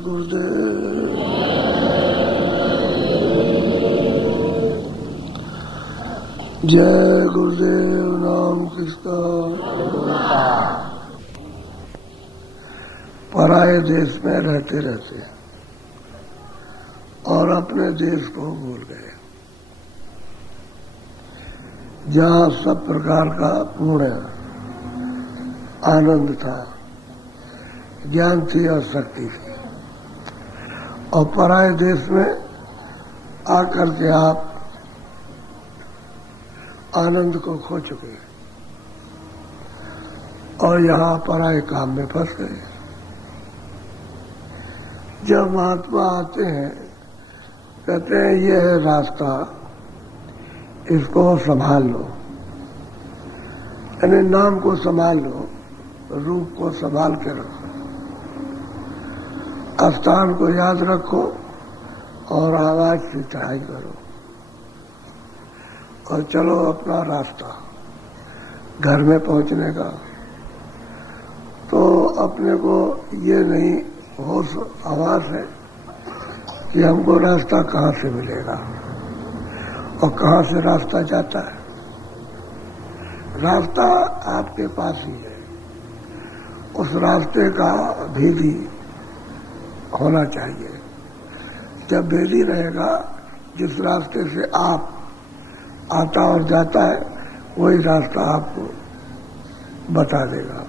गुरुदेव जय गुरुदेव। नाम किसका? पराये देश में रहते रहते और अपने देश को भूल गए, जहाँ सब प्रकार का पूर्ण आनंद था, ज्ञान थी और शक्ति थी। और पराये देश में आकर के आप आनंद को खो चुके और यहाँ पराये काम में फंस गए। जब महात्मा आते हैं, कहते हैं ये है रास्ता, इसको संभाल लो, यानी नाम को संभाल लो, रूप को संभाल के रखो, स्थान को याद रखो और आवाज की चढ़ाई करो और चलो अपना रास्ता घर में पहुंचने का। तो अपने को ये नहीं होश आवाज है कि हमको रास्ता कहाँ से मिलेगा और कहाँ से रास्ता जाता है। रास्ता आपके पास ही है, उस रास्ते का भेदी होना चाहिए। जब भेदी रहेगा, जिस रास्ते से आप आता और जाता है, वही रास्ता आपको बता देगा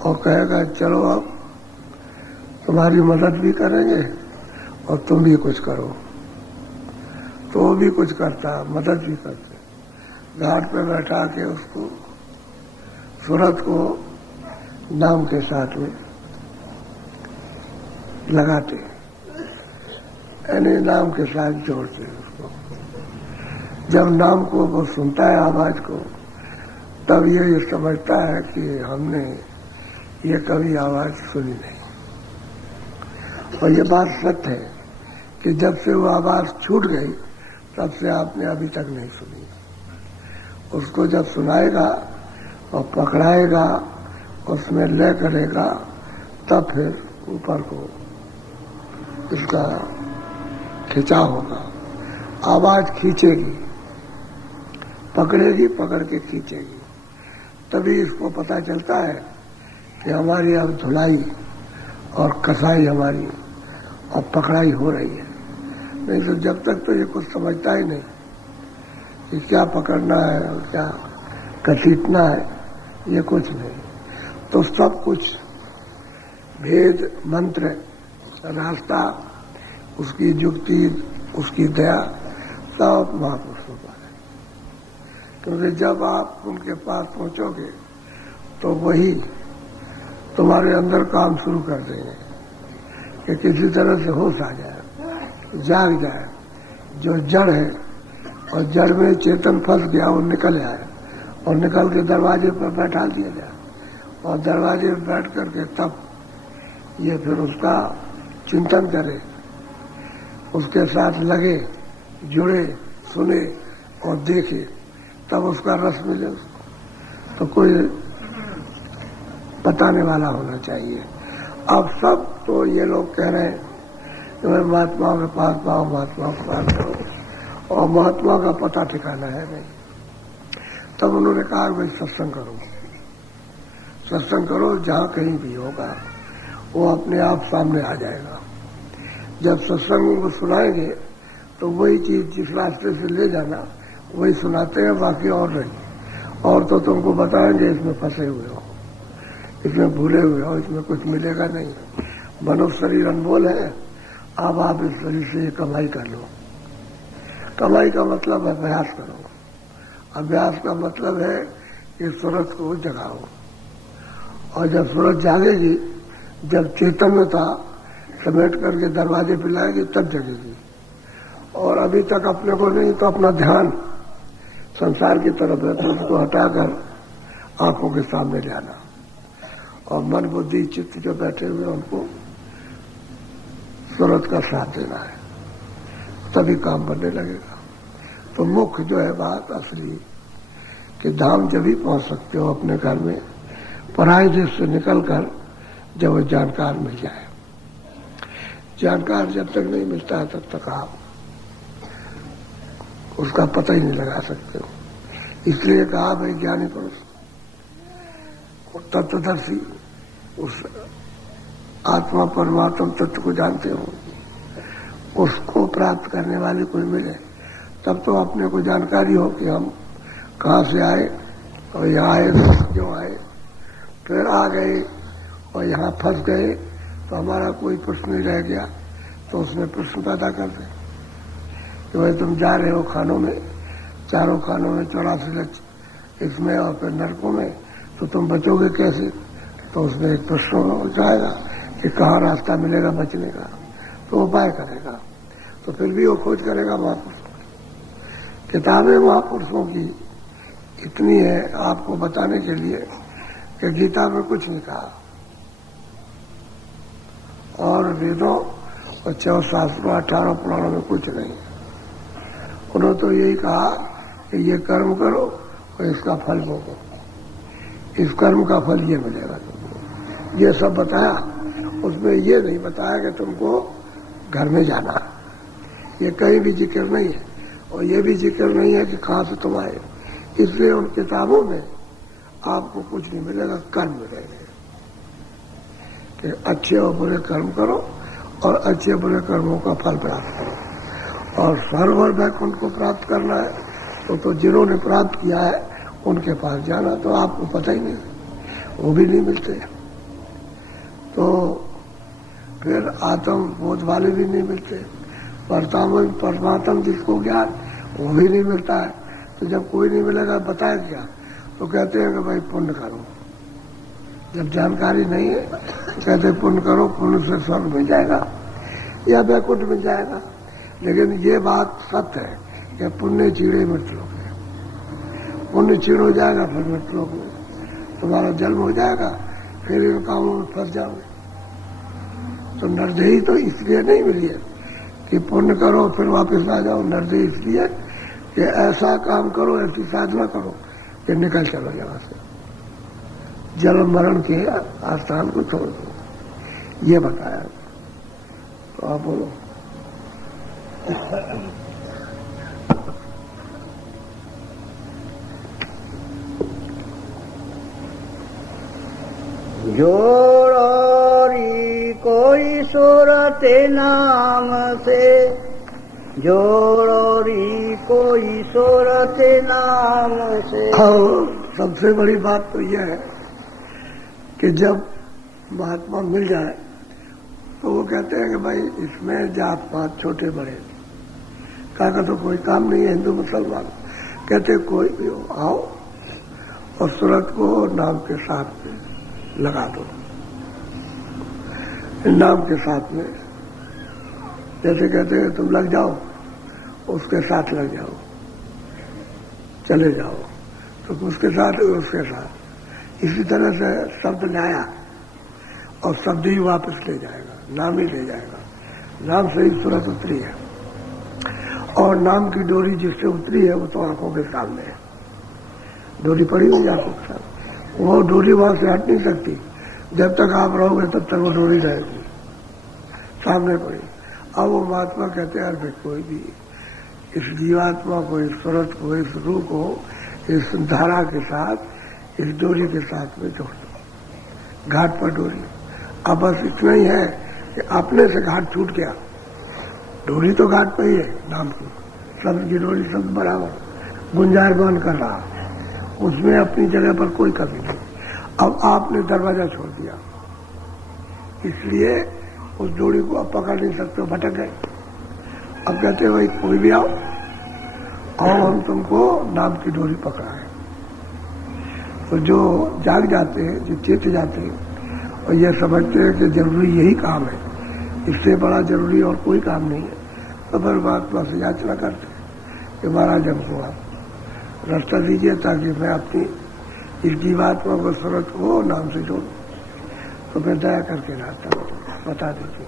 और कहेगा चलो अब तुम्हारी मदद भी करेंगे और तुम भी कुछ करो। तो वो भी कुछ करता, मदद भी करते। घाट पे बैठा के उसको सूरत को नाम के साथ में लगाते, यानी नाम के साथ जोड़ते उसको। जब नाम को वो सुनता है, आवाज को, तब ये समझता है कि हमने ये कभी आवाज सुनी नहीं। और ये बात सत्य है कि जब से वो आवाज छूट गई, तब से आपने अभी तक नहीं सुनी। उसको जब सुनाएगा और पकड़ाएगा, उसमें लय करेगा, तब फिर ऊपर को इसका खिंचाव होगा। आवाज खींचेगी, पकड़ेगी, पकड़ के खींचेगी, तभी इसको पता चलता है कि हमारी अब धुलाई और कसाई हमारी और पकड़ाई हो रही है। नहीं तो जब तक तो ये कुछ समझता ही नहीं कि क्या पकड़ना है और क्या घसीटना है, ये कुछ नहीं। तो सब कुछ भेद, मंत्र, रास्ता, उसकी युक्ति, उसकी दया, सब महापुरुषों पर है। क्योंकि जब आप उनके पास पहुंचोगे तो वही तुम्हारे अंदर काम शुरू कर देंगे कि किसी तरह से होश आ जाए, जाग जाए। जो जड़ है और जड़ में चेतन फंस गया, वो निकल आए और निकल के दरवाजे पर बैठा दिया जाए और दरवाजे पर बैठ करके तब ये फिर उसका चिंतन करे, उसके साथ लगे, जुड़े, सुने और देखे, तब उसका रस मिले उसको। तो कोई बताने वाला होना चाहिए। अब सब तो ये लोग कह रहे हैं कि मैं महात्माओं के पास पाओ, महात्माओं के पास पाओ, और महात्मा का पता ठिकाना है नहीं। तब उन्होंने कहा भाई सत्संग करो, सत्संग करो, जहाँ कहीं भी होगा वो अपने आप सामने आ जाएगा। जब सत्संग को सुनाएंगे तो वही चीज जिस रास्ते से ले जाना वही सुनाते हैं, बाकी और नहीं। और तो तुमको बताएंगे इसमें फंसे हुए हो, इसमें भूले हुए हो, इसमें कुछ मिलेगा नहीं। मनुष्य शरीर अनमोल है, अब आप इस शरीर से ये कमाई कर लो। कमाई का मतलब है अभ्यास करो। अभ्यास का मतलब है कि सूरज को जगाओ, और जब सूरज जागेगी, जब चैतन्यता समेट करके दरवाजे पे लाएगी, तब जगेगी। और अभी तक अपने को नहीं, तो अपना ध्यान संसार की तरफ है, तो उसको हटाकर आंखों के सामने ले आना और मन बुद्धि चित्त जो बैठे हुए उनको सूरज का साथ देना है, तभी काम बनने लगेगा। तो मुख्य जो है बात असली कि धाम जब भी पहुंच सकते हो अपने घर में, पराये देश से निकलकर जब वो जानकार मिल जाए। जानकार जब तक नहीं मिलता है तब तक आप उसका पता ही नहीं लगा सकते हो। इसलिए कहा भाई ज्ञानी पुरुष तत्वदर्शी उस आत्मा परमात्मा तत्व को जानते हो, उसको प्राप्त करने वाले कोई मिले तब तो अपने को जानकारी हो कि हम कहाँ से आए और यहाँ आए क्यों आए, फिर आ गए और यहाँ फंस गए तो हमारा कोई प्रश्न नहीं रह गया, तो उसमें प्रश्न पैदा कर दे कि भाई तुम जा रहे हो खानों में, चारों खानों में 84 लक्ष्य इसमें और फिर नरकों में, तो तुम बचोगे कैसे? तो उसमें एक प्रश्न हो जाएगा कि कहाँ रास्ता मिलेगा बचने का, तो उपाय करेगा। तो फिर भी वो खोज करेगा महापुरुषों की। किताबें महापुरुषों की इतनी है आपको बताने के लिए कि गीता में कुछ नहीं कहा और वेदों और 4 शास्त्रों 18 पुराणों में कुछ नहीं। उन्होंने तो यही कहा कि ये कर्म करो और इसका फल भोगो, इस कर्म का फल ये मिलेगा तुमको, ये सब बताया। उसमें ये नहीं बताया कि तुमको घर में जाना, ये कहीं भी जिक्र नहीं है और ये भी जिक्र नहीं है कि कहाँ से तुम आए। इसलिए उन किताबों में आपको कुछ नहीं मिलेगा, कर्म मिलेंगे कि अच्छे और बुरे कर्म करो और अच्छे बुरे कर्मों का फल प्राप्त करो। और स्वर्ग और वैकुंठ को प्राप्त करना है तो जिन्होंने प्राप्त किया है उनके पास जाना, तो आपको पता ही नहीं, वो भी नहीं मिलते। तो फिर आत्म बोध वाले भी नहीं मिलते, परमात्म जिसको ज्ञान वो भी नहीं मिलता है। तो जब कोई नहीं मिलेगा बताया क्या, तो कहते हैं कि भाई पुण्य करो। जब जानकारी नहीं है कहते पुण्य करो, पुण्य से स्वर्ग मिल जाएगा या वैकुंठ मिल जाएगा। लेकिन ये बात सत्य है कि पुण्य चीड़े मृतलोक है, पुण्य चीड़ हो जाएगा फिर मृतलोक में तुम्हारा जन्म हो जाएगा, फिर इन कामों में फंस जाओगे। तो नरदेही तो इसलिए नहीं मिली है कि पुण्य करो फिर वापस आ जाओ, नरदेही इसलिए कि ऐसा काम करो, ऐसी साधना करो कि निकल चलो यहाँ से, जन्म मरण के आस्थान को छोड़ दो, ये बताया। तो आप बोलो। जोड़ोरी कोई सूरत नाम से, जोड़ोरी कोई सूरत नाम से। सबसे बड़ी बात तो यह है कि जब महात्मा मिल जाए तो वो कहते हैं कि भाई इसमें जात पात छोटे बड़े का तो कोई काम नहीं है, हिंदू मुसलमान कहते कोई भी हो आओ और सूरत को नाम के साथ में लगा दो। नाम के साथ में जैसे कहते हैं तुम लग जाओ, उसके साथ लग जाओ, चले जाओ, तो उसके साथ इसी तरह से शब्द लाया और शब्द ही वापस ले जाएगा, नाम ही ले जाएगा। नाम से ही सूरत उतरी है और नाम की डोरी जिससे उतरी है वो तो आंखों के सामने है, डोरी पड़ी हुई आंखों के सामने, वो डोरी वहां से हट नहीं सकती। जब तक आप रहोगे तब तक वो डोरी रहेगी सामने पड़ी। अब वो महात्मा कहते हैं कि कोई भी इस जीवात्मा को, इस सूरत को, इस रूह को इस धारा के साथ, इस डोरी के साथ में जोड़ दो, घाट पर डोरी। अब बस इतना ही है कि अपने से घाट छूट गया, डोरी तो घाट पर ही है नाम की, शब्द की डोरी शब्द बराबर गुंजायमान कर रहा, उसमें अपनी जगह पर कोई कमी नहीं। अब आपने दरवाजा छोड़ दिया, इसलिए उस डोरी को अब पकड़ नहीं सकते, भटक गए। अब कहते हैं भाई कोई भी आओ और हम तुमको नाम की डोरी पकड़ाएं। तो जो जाग जाते हैं, जो चेत जाते हैं और ये समझते हैं कि जरूरी यही काम है, इससे बड़ा जरूरी और कोई काम नहीं है, तो फिर महात्मा से याचना करते हैं कि महाराज हमको आप रास्ता दीजिए ताकि मैं अपनी इस जीवात्मा को सूरत को नाम से जोड़ूं। तो फिर दया करके रास्ता बता दीजिए।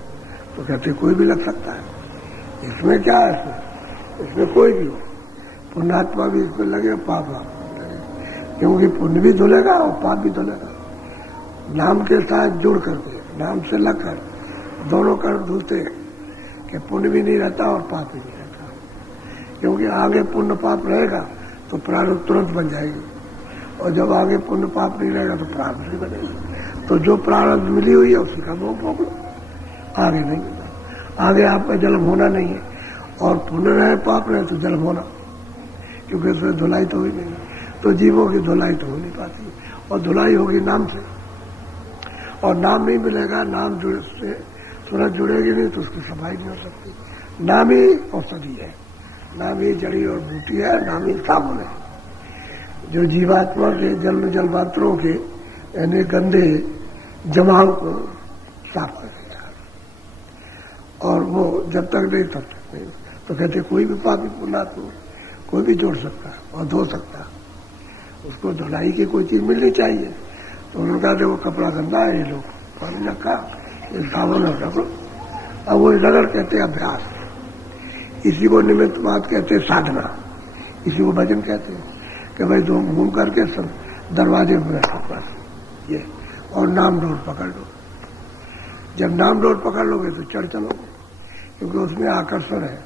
तो कहते कोई भी लग सकता है, इसमें क्या है, इसमें कोई भी हो, पुण्यात्मा भी इसमें लगे, पापा लगे, क्योंकि पुण्य भी धुलेगा और पाप भी धुलेगा। नाम के साथ जुड़ करके नाम से लगकर दोनों कर्म धुलते कि पुण्य भी नहीं रहता और पाप भी नहीं रहता, क्योंकि आगे पुण्य पाप रहेगा तो प्रारब्ध तुरंत बन जाएगी, और जब आगे पुण्य पाप नहीं रहेगा तो प्रारब्ध नहीं बनेगा। तो जो प्रारब्ध मिली हुई है उसी का भोग भोग लो, आगे नहीं मिलता। आगे आप में जन्म होना नहीं है, और पुण्य रहे पाप रहे तो जन्म होना, क्योंकि उसमें धुलाई तो हुई नहीं, तो जीवों की धुलाई तो हो नहीं पाती, और धुलाई होगी नाम से, और नाम नहीं मिलेगा, नाम जुड़े से सूरत जुड़ेगी नहीं तो उसकी सफाई नहीं हो सकती। नाम ही औषधि है, नाम ही जड़ी और बूटी है, नाम ही साबुन है, जो जीवात्मा के जन्म जन्मांतरों के यानी गंदे जमाव को साफ कर देता है, और वो जब तक नहीं तब तक नहीं। तो कहते कोई भी पापी पुण्यात्मा कोई भी जोड़ सकता है और धो सकता है, उसको धुलाई की कोई चीज मिलनी चाहिए। तो उन्होंने कहा देखो कपड़ा गंदा है, ये लोग पानी रखा, ये साबुन रखो, अब वो रगड़ कहते हैं अभ्यास, इसी को निमित्त बात कहते हैं साधना, इसी को भजन कहते हैं कि भाई तुम घूम करके सब दरवाजे पर बैठो ये, और नाम डोर पकड़ लो। जब नाम डोर पकड़ लोगे तो चढ़ चलोगे, क्योंकि उसमें आकर्षण है।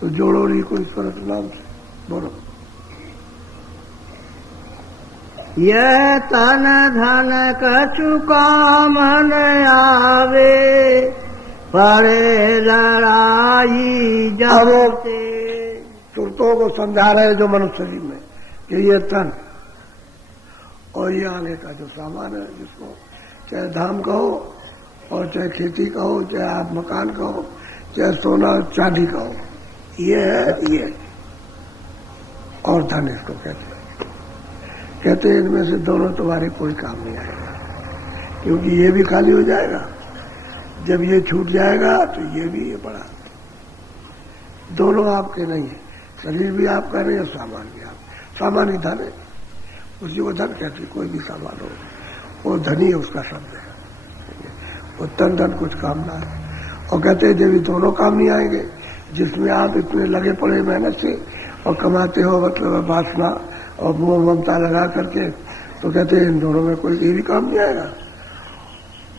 तो जोड़ो नहीं कोई ईश्वर नाम से, बोलो। यह तन धन कछु काम न आवे, परे लड़ाई जमते। सुरतों को समझा रहे जो मनुष्य शरीर में कि ये तन और ये आगे का जो सामान है, जिसको चाहे धाम कहो और चाहे खेती कहो, चाहे आप मकान कहो, चाहे सोना चांदी कहो, ये है ये, और धन इसको कहते हैं इनमें से दोनों तुम्हारे कोई काम नहीं आएगा, क्योंकि ये भी खाली हो जाएगा, जब ये छूट जाएगा तो ये भी ये पड़ा, दोनों आपके नहीं है, शरीर भी आपका नहीं है, सामान भी आप, सामान ही धन है, उसी को धन कहते हैं। कोई भी सामान हो वो धनी है, उसका शब्द है, वो तन धन कुछ काम ना है। और कहते हैं जब ये दोनों काम नहीं आएंगे, जिसमें आप इतने लगे पड़े मेहनत से और कमाते हो, मतलब वासना और मोह ममता लगा करके, तो कहते हैं इन दोनों में कोई ये भी काम नहीं आएगा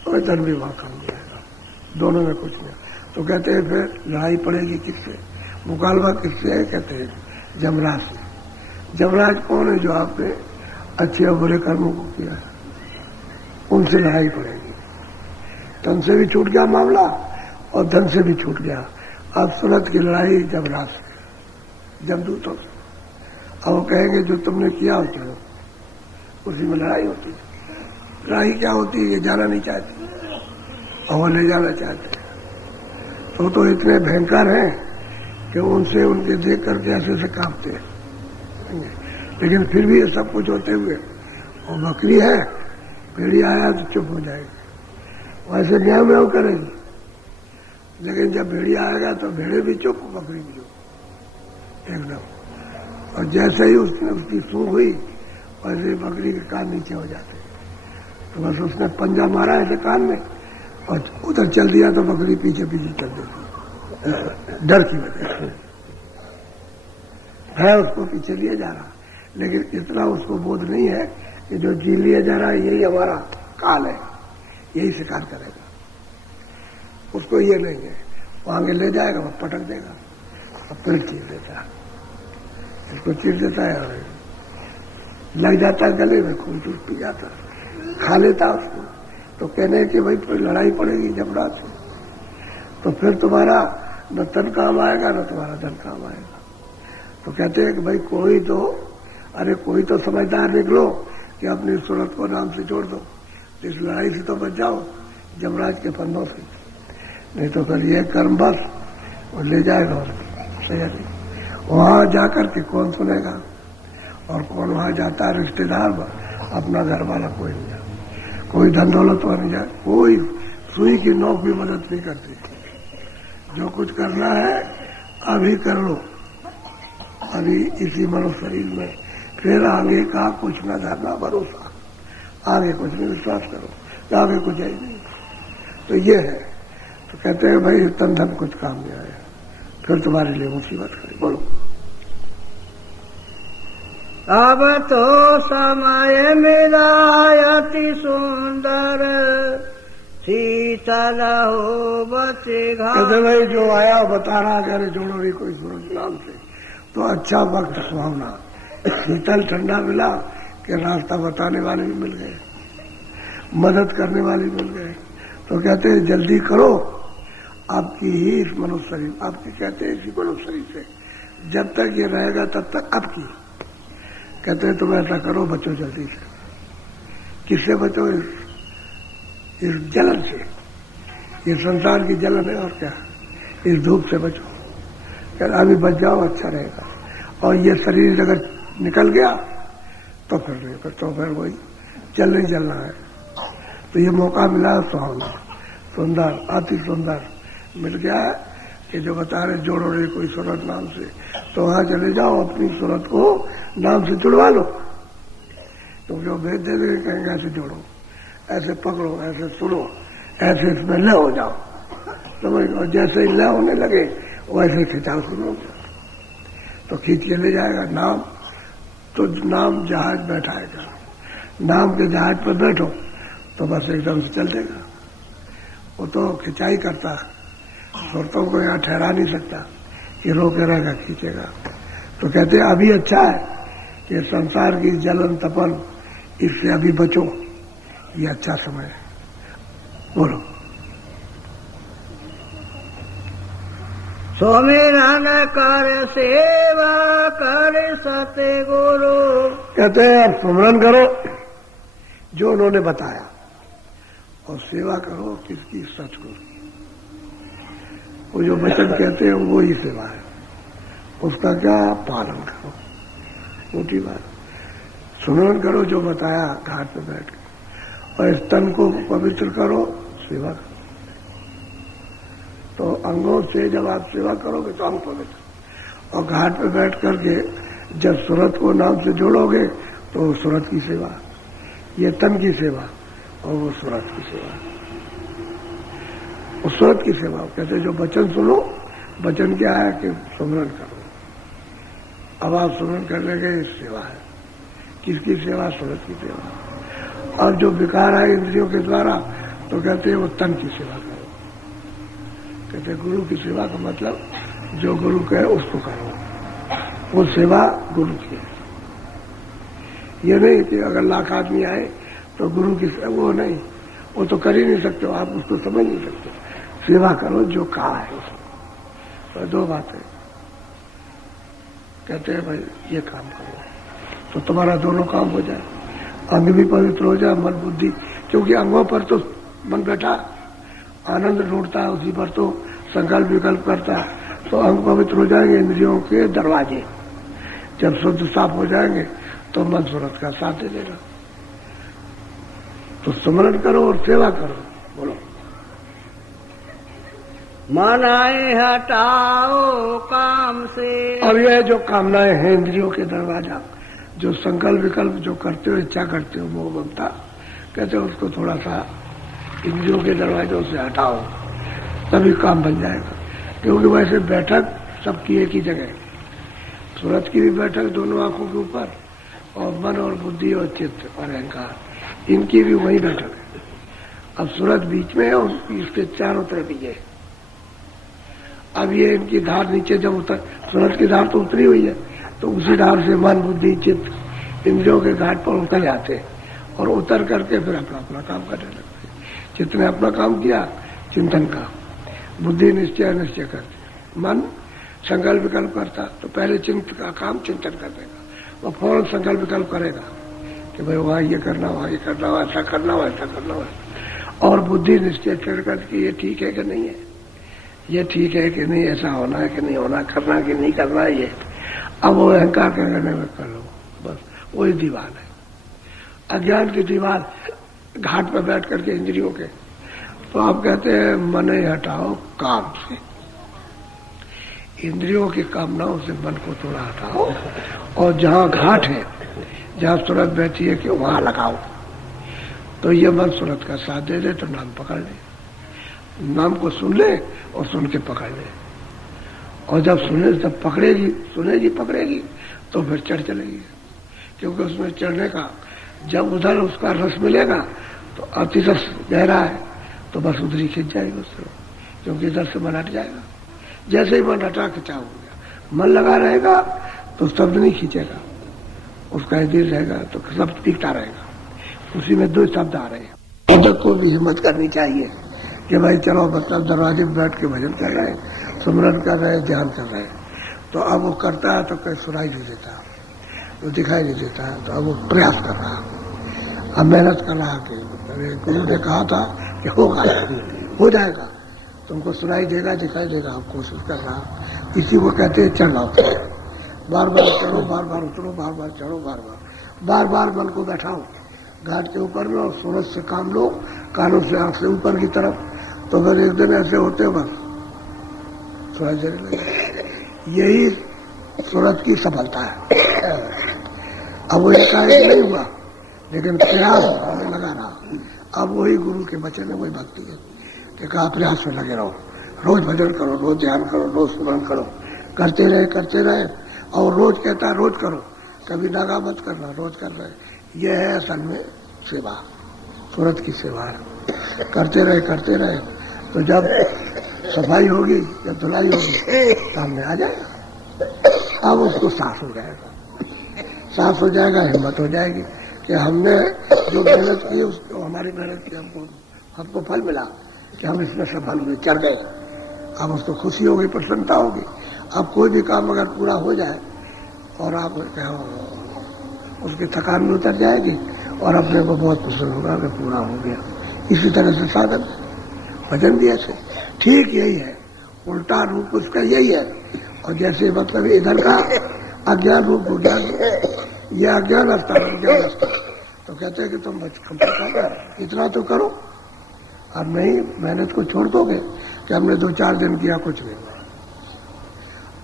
और धन भी वहां काम नहीं आएगा, दोनों में कुछ नहीं। तो कहते हैं फिर लड़ाई पड़ेगी किससे, मुकाबला किससे है, कहते हैं जमराज से। जमराज कौन है? जो आपने अच्छे और बुरे कर्मों को किया है, उनसे लड़ाई पड़ेगी। तन से भी छूट गया मामला और धन से भी छूट गया। अब सूरत की लड़ाई जमराज से, जमदूतों से। अब वो कहेंगे जो तुमने किया हो चलो, उसी में लड़ाई होती है। लड़ाई क्या होती है? ये जाना नहीं चाहती और वो ले जाना चाहते हैं। तो इतने भयंकर हैं कि उनसे उनके देख करके ऐसे से कांपते हैं, लेकिन फिर भी ये सब कुछ होते हुए वो बकरी है, भेड़िया आया तो चुप हो जाएगी, वैसे म्याऊ म्याऊ करेगी, लेकिन जब भेड़िया आएगा तो भेड़े भी चुप, बकरी भी चुप एकदम। और जैसे ही उसकी सूंघ हुई वैसे बकरी के कान नीचे हो जाते, तो बस उसने पंजा मारा ऐसे कान में और उधर चल दिया तो बकरी पीछे पीछे चल देती, डर की वजह से है उसको पीछे लिए जा रहा, लेकिन इतना उसको बोध नहीं है कि जो जी लिया जा रहा है यही हमारा काल है, यही शिकार करेगा, उसको ये नहीं है। वो आगे ले जाएगा, वो पटक देगा और फिर चीर देता है, इसको चीर देता है और लग जाता है गले में, खून चूस पी जाता, खा लेता उसको। तो कहने कि भाई फिर लड़ाई पड़ेगी जमराज से, तो फिर तुम्हारा न तन काम आएगा न तुम्हारा धन काम आएगा। तो कहते हैं कि भाई कोई तो समझदार निकलो कि अपनी सूरत को नाम से जोड़ दो, इस लड़ाई से तो बच जाओ जमराज के फंदों से, नहीं तो फिर ये कर्म बस और ले जाएगा और सही नहीं। वहां जाकर के कौन सुनेगा और कौन वहां जाता है? रिश्तेदार अपना घर वाला कोई नहीं जाए, कोई धन दौलत वाला नहीं जाए, कोई सुई की नोक भी मदद नहीं करती। जो कुछ करना है अभी कर लो, अभी इसी मनुष्य शरीर में, फिर आगे का कुछ न धरना भरोसा, आगे कुछ नहीं विश्वास करो, आगे कुछ है नहीं। तो ये है। तो कहते हैं भाई तन धन कुछ काम नहीं आया, फिर तुम्हारे लिए मुसीबत करे। बोलो। अब तो समय मिला अति सुंदर, लहो बचेगा। कहते भाई जो आया बता रहा कह रहे जोड़ो भी कोई सूरज नाम से, तो अच्छा वक्त सुहावना, शीतल ठंडा मिला कि रास्ता बताने वाले भी मिल गए, मदद करने वाले मिल गए। तो कहते हैं जल्दी करो, आपकी ही इस मनुष्य शरीर, आपकी कहते हैं इसी मनुष्य शरीर से जब तक ये रहेगा तब तक आपकी। कहते हैं तुम ऐसा करो, बचो जल्दी से। किससे बचो? इस जलन से, ये संसार की जलन है और क्या, इस धूप से बचो। कहते अभी बच जाओ, अच्छा रहेगा। और ये शरीर अगर निकल गया तो फिर नहीं, तो फिर वही चलना है। तो ये मौका मिला सुहावना, सुंदर, अति सुंदर मिल गया है कि जो बता रहे जोड़ो रे कोई सूरत नाम से, तो वहां चले जाओ, अपनी सूरत को नाम से जुड़वा लो। तो जो भेद दे देंगे कहेंगे ऐसे जोड़ो, ऐसे पकड़ो, ऐसे सुनो, ऐसे इसमें लय हो जाओ, समझ। और जैसे ही लय होने लगे वैसे खिंचाव सुनो, तो खींच के ले जाएगा नाम। तो नाम जहाज बैठाएगा, नाम के जहाज पर बैठो तो बस एकदम से चल देगा। वो तो खिंचाई करता है, सुरतों को यहाँ ठहरा नहीं सकता, ये रोके रहेगा, खींचेगा। तो कहते हैं अभी अच्छा है कि संसार की जलन तपन, इससे अभी बचो, ये अच्छा समय है। बोलो। सुमिरन कर सेवा कर सते गुरु। कहते हैं अब सुमिरन करो जो उन्होंने बताया, और सेवा करो किसकी? सतगुरु की। वो जो वचन कहते हैं वो ही सेवा है, उसका क्या पालन करो, मोटी बात। सुमिरन करो जो बताया घाट पे बैठ के, और इस तन को पवित्र करो, सेवा करो। तो अंगों से जब आप सेवा करोगे तो अंग पवित्र, और घाट पे बैठ करके जब सूरत को नाम से जोड़ोगे तो सूरत की सेवा, ये तन की सेवा और वो सूरत की सेवा, उस सूरत की सेवा। कहते जो वचन सुनो, वचन क्या है कि सुमिरन करो। अब आप सुमिरन करने गए, सेवा है। किसकी सेवा? सूरत की सेवा। और जो विकार है इंद्रियों के द्वारा, तो कहते हैं वो तन की सेवा करो। कहते गुरु की सेवा का मतलब जो गुरु कहे उसको करो, वो सेवा गुरु की है। ये नहीं कि अगर लाख आदमी आए तो गुरु की, वो नहीं, वो तो कर ही नहीं सकते हो, आप उसको समझ नहीं सकते। सेवा करो जो कहा है उसको। तो दो बातें कहते हैं भाई ये काम करो तो तुम्हारा दोनों काम हो जाए, अंग भी पवित्र हो जाए, मन बुद्धि, क्योंकि अंगों पर तो मन बैठा आनंद ढूंढता है, उसी पर तो संकल्प विकल्प करता है। तो अंग पवित्र हो जाएंगे, इंद्रियों के दरवाजे जब शुद्ध साफ हो जाएंगे तो मन सूरत का साथ दे देगा। तो स्मरण करो और सेवा करो। बोलो। मनाए हटाओ काम से। अब यह जो कामनाएं हैं इंद्रियों के दरवाजा, जो संकल्प विकल्प जो करते हो, इच्छा करते हो, मोह ममता, कहते हो उसको थोड़ा सा इंद्रियों के दरवाजों से हटाओ, तभी काम बन जाएगा। क्योंकि वैसे बैठक सबकी एक ही जगह, सूरत की भी बैठक दोनों आंखों के ऊपर, और मन और बुद्धि और चित्त और अहंकार, इनकी भी वही बैठक है। अब सूरत बीच में है और इसके चारों तरफ ही है। अब ये इनकी धार नीचे जब उतर, सूरत की धार तो उतरी हुई है, तो उसी धार से मन बुद्धि चित्त इंद्रियों के घाट पर उतर जाते हैं, और उतर करके फिर अपना अपना काम करने लगते हैं। चित्त ने अपना काम किया चिंतन का, बुद्धि निश्चय निश्चय करती, मन संकल्प विकल्प करता, तो पहले चिंतन का काम चिंतन कर देगा, वो फौरन संकल्प विकल्प करेगा कि भाई वहां ये करना, वहां ये करना, ऐसा करना, वैसा करना, वैसा। और बुद्धि निश्चय कर कि ये ठीक है कि नहीं है, ये ठीक है कि नहीं, ऐसा होना है कि नहीं होना, करना कि नहीं करना है ये। अब वो अहंकार करने में कर लो, बस वही दीवार है, अज्ञान की दीवार घाट पर बैठ करके इंद्रियों के। तो आप कहते हैं मन हटाओ काम से, इंद्रियों की कामनाओं से मन को थोड़ा हटाओ, और जहां घाट है, जहां सूरत बैठी है कि वहां लगाओ। तो ये मन सूरत का साथ दे दे तो नाम पकड़ ले, नाम को सुन ले और सुन के पकड़ ले, और जब सुने तब पकड़ेगी, सुनेगी पकड़ेगी तो फिर चढ़ चलेगी। क्योंकि उसमें चढ़ने का, जब उधर उसका रस मिलेगा तो अति रस गहरा है, तो तो बस उधर ही खिंच जाएगी उससे, क्योंकि इधर से मन हट जाएगा। जैसे ही मन हटा खिंचा हो गया, मन लगा रहेगा तो शब्द नहीं खींचेगा, उसका दिल रहेगा तो शब्द टिकता रहेगा। उसी में 2 शब्द आ रहे हैं। साधक को भी हिम्मत करनी चाहिए कि भाई चलो मतलब दरवाजे में बैठ के भजन कर रहे हैं, सुमरन कर रहे हैं, ध्यान कर रहे हैं, तो अब वो करता है तो कहीं सुनाई नहीं देता, तो दिखाई नहीं देता है, तो अब वो प्रयास कर रहा है, अब मेहनत कर रहा है। गुरु ने कहा था कि होगा, हो जाएगा, तुमको सुनाई देगा, दिखाई देगा, आप कोशिश कर रहा। इसी को कहते हैं चढ़ना। बार बार चढ़ो, बार बार उतरो, बार बार चढ़ो, बार बार मन को बैठाओ घाट के ऊपर में, और सूरज से काम लो, कानों से आंख से ऊपर की तरफ, तो फिर एक दिन ऐसे होते बस सुनाई देने लगे। यही सूरज की सफलता है। अब वो एकाएक नहीं हुआ, लेकिन प्रयास में लगा रहा। अब वही गुरु के वचन है, वही भक्ति है कि कहा प्रयास में लगे रहो, रोज भजन करो, रोज ध्यान करो, रोज स्मरण करो, करते रहे। और रोज कहता है रोज करो, कभी नागा मत करना, रोज कर रहे। यह है असल में सेवा, सूरज की सेवा है। करते रहे तो जब सफाई होगी, जब धुलाई होगी, सामने आ जाएगा। अब उसको साफ हो जाएगा, हिम्मत हो जाएगी कि हमने जो मेहनत की उसको, हमारी मेहनत की हमको फल मिला कि हम इसमें सफल हुए, कर गए। अब उसको खुशी होगी, प्रसन्नता होगी। अब कोई भी काम अगर पूरा हो जाए और आप उसकी थकान में उतर जाएगी और अपने को बहुत प्रसन्न होगा कि पूरा हो गया। इसी तरह से साधन भजन भी ऐसे ठीक यही है, उल्टा रूप उसका यही है। और जैसे मतलब इधर का अज्ञान रूप हो गया, यह अज्ञान अवस्था, तो कहते हैं कि तुम इतना तो करो, अब नहीं मेहनत को छोड़ दोगे कि हमने 2-4 दिन किया कुछ नहीं हुआ,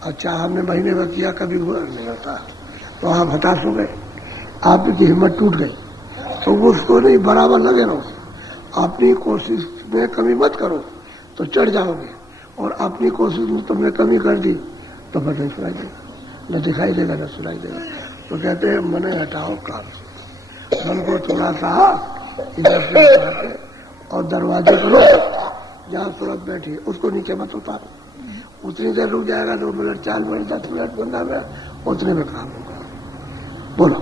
अच्छा हमने महीने में किया कभी हुआ नहीं होता, तो आप हताश हो गए, आपकी हिम्मत टूट गई। तो उसको नहीं, बराबर लगे रहो, अपनी कोशिश में कमी मत करो तो चढ़ जाओगे, और अपनी कोशिश में तुमने कमी कर दी तो भजन सुनाई देगा, न दिखाई देगा न सुनाई देगा। तो कहते हैं मन हटाओ काम से, मन को थोड़ा सा इधर से हटाते और दरवाजे करो, जहाँ सूरज बैठी उसको नीचे मत उतारो, उतनी देर रुक जाएगा, 2 मिनट 4 मिनट 10 मिनट 15 मिनट, उतने में काम होगा। बोलो।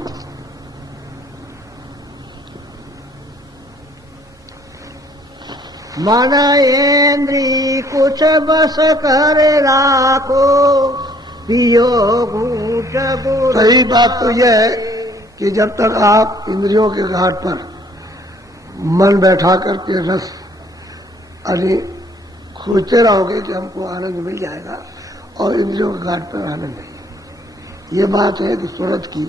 मन इंद्री कुछ बस कर राखो, पियो घूट गुरु। सही बात तो यह है कि जब तक आप इंद्रियों के घाट पर मन बैठा करके रस अरे खोजते रहोगे कि हमको आनंद मिल जाएगा, और इंद्रियों के घाट पर आनंद नहीं। ये बात है कि सूरज की,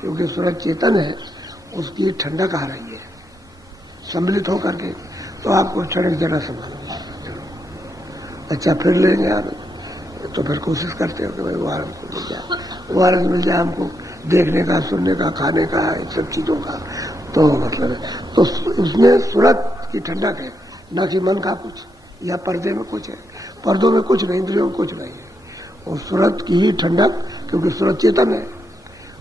क्योंकि सूरज चेतन है, उसकी ठंडक आ रही है सम्मिलित होकर के, तो आपको ठंडक जरा संभालो। अच्छा फिर लेंगे आनंद, तो फिर कोशिश करते हो कि भाई वो आनंद को मिल जाए, वो आनंद मिल जाए हमको देखने का, सुनने का, खाने का, इन सब चीजों का। तो मतलब है, तो उसमें सूरज की ठंडक है, न कि मन का कुछ या पर्दे में कुछ है। पर्दों में कुछ नहीं, इंद्रियों में कुछ नहीं है, और सूरज की ही ठंडक, क्योंकि सूरज चेतन है,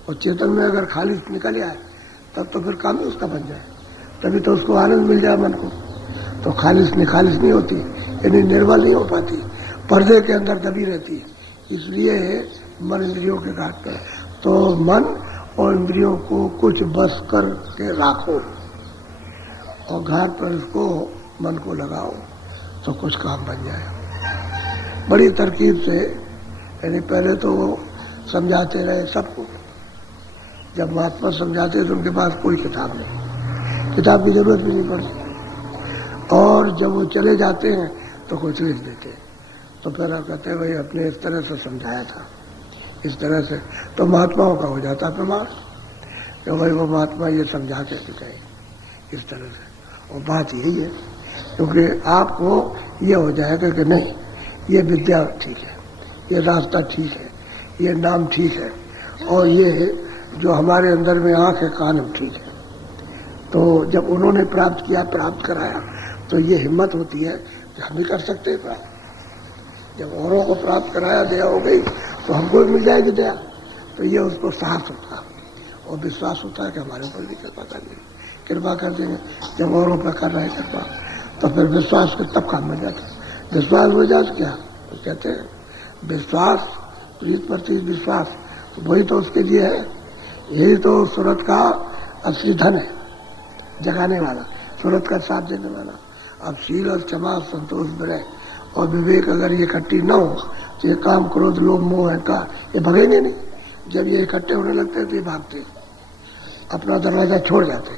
और चेतन में अगर खाली निकल आए तब तो फिर काम ही उसका बन जाए, तभी तो उसको आनंद मिल जाए मन को। तो खालिश नहीं होती, यानी निर्मल नहीं हो पाती, पर्दे के अंदर दबी रहती है। इसलिए मन इंद्रियों के घाट पर, तो मन और इंद्रियों को कुछ बस कर के राखो, और घाट पर इसको मन को लगाओ तो कुछ काम बन जाए। बड़ी तरकीब से, यानी पहले तो वो समझाते रहे सबको। जब महात्मा समझाते तो उनके पास कोई किताब नहीं, किताब की जरूरत भी नहीं पड़ती, और जब वो चले जाते हैं तो कुछ लिख देते हैं। तो फिर आप कहते हैं भाई अपने इस तरह से समझाया था, इस तरह से, तो महात्माओं का हो जाता प्रमाण कि भाई वो महात्मा ये समझा के गए इस तरह से। और बात यही है, क्योंकि आपको ये हो जाएगा कि नहीं ये विद्या ठीक है, ये रास्ता ठीक है, ये नाम ठीक है, और ये जो हमारे अंदर में आँख है कान है ठीक है। तो जब उन्होंने प्राप्त किया, प्राप्त कराया, तो ये हिम्मत होती है कि हम भी कर सकते हैं प्राप्त। जब औरों को प्राप्त कराया, दया हो गई, तो हमको भी मिल जाएगी दया। तो ये उसको साहस होता है और विश्वास होता है कि हमारे ऊपर भी कृपा कर देंगे, कृपा कर देंगे। जब औरों पर कर रहे कृपा, तो फिर विश्वास के तब काम में जाता। विश्वास हो जाए क्या तो कहते हैं विश्वास, प्रीत प्रति विश्वास, तो वही तो उसके लिए है। यही तो सूरत का असली धन है, जगाने वाला, सूरत का साथ देने वाला। अब शील और क्षमा, संतोष, विनय और विवेक अगर ये इकट्ठी न हो तो ये काम, क्रोध, लोभ, मोह, अहंकार ये भगेंगे नहीं। जब ये इकट्ठे होने लगते हैं तो ये भागते, अपना दरवाजा छोड़ जाते।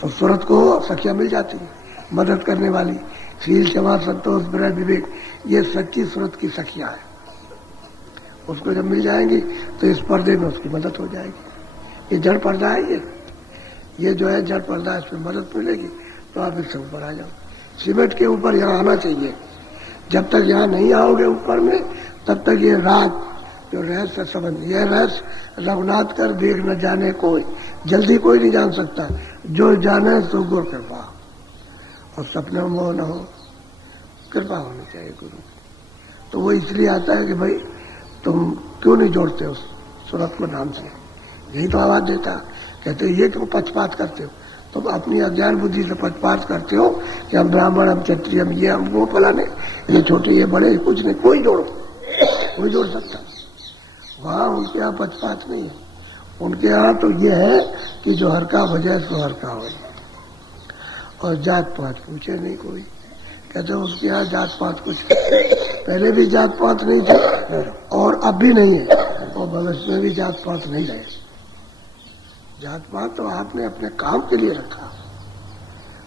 तो सूरत को सखियां मिल जाती है मदद करने वाली। शील, क्षमा, संतोष, विनय, विवेक ये सच्ची सूरत की सखियां हैं। उसको जब मिल जाएंगी तो इस पर्दे में उसकी मदद हो जाएगी। ये जड़ पर्दा है, ये जो है जड़ पर्दा है, इसमें मदद मिलेगी तो आप इससे ऊपर आ जाओ। सीमेंट के ऊपर यहाँ आना चाहिए। जब तक यहाँ नहीं आओगे ऊपर में तब तक ये रात जो रहस्य संबंध, यह रहस्य रघुनाथ कर देख न जाने कोई, जल्दी कोई नहीं जान सकता। जो जाने सो गुरु कृपा, और सपने में मोह न हो, कृपा होनी चाहिए गुरु। तो वो इसलिए आता है कि भाई तुम क्यों नहीं जोड़ते उस सूरत को नाम से, यही तो आवाज देता। कहते ये क्यों पक्षपात करते हो, तुम अपनी अज्ञान बुद्धि से पक्षपात करते हो कि हम ब्राह्मण, हम क्षत्रिय, हम ये, हम वो फलाने, ये छोटे, ये बड़े, कुछ नहीं, कोई जोड़ो, कोई जोड़ सकता। वहां उनके यहाँ पक्षपात नहीं है। उनके यहाँ तो ये है कि जो हर का वजह सो हर का हो, और जात पात पूछे नहीं कोई। कहते उसके यहाँ जात पात कुछ, पहले भी जात पात नहीं थे और अब भी नहीं है, और भविष्य में भी जात पात नहीं रहे। जात पात तो आपने अपने काम के लिए रखा,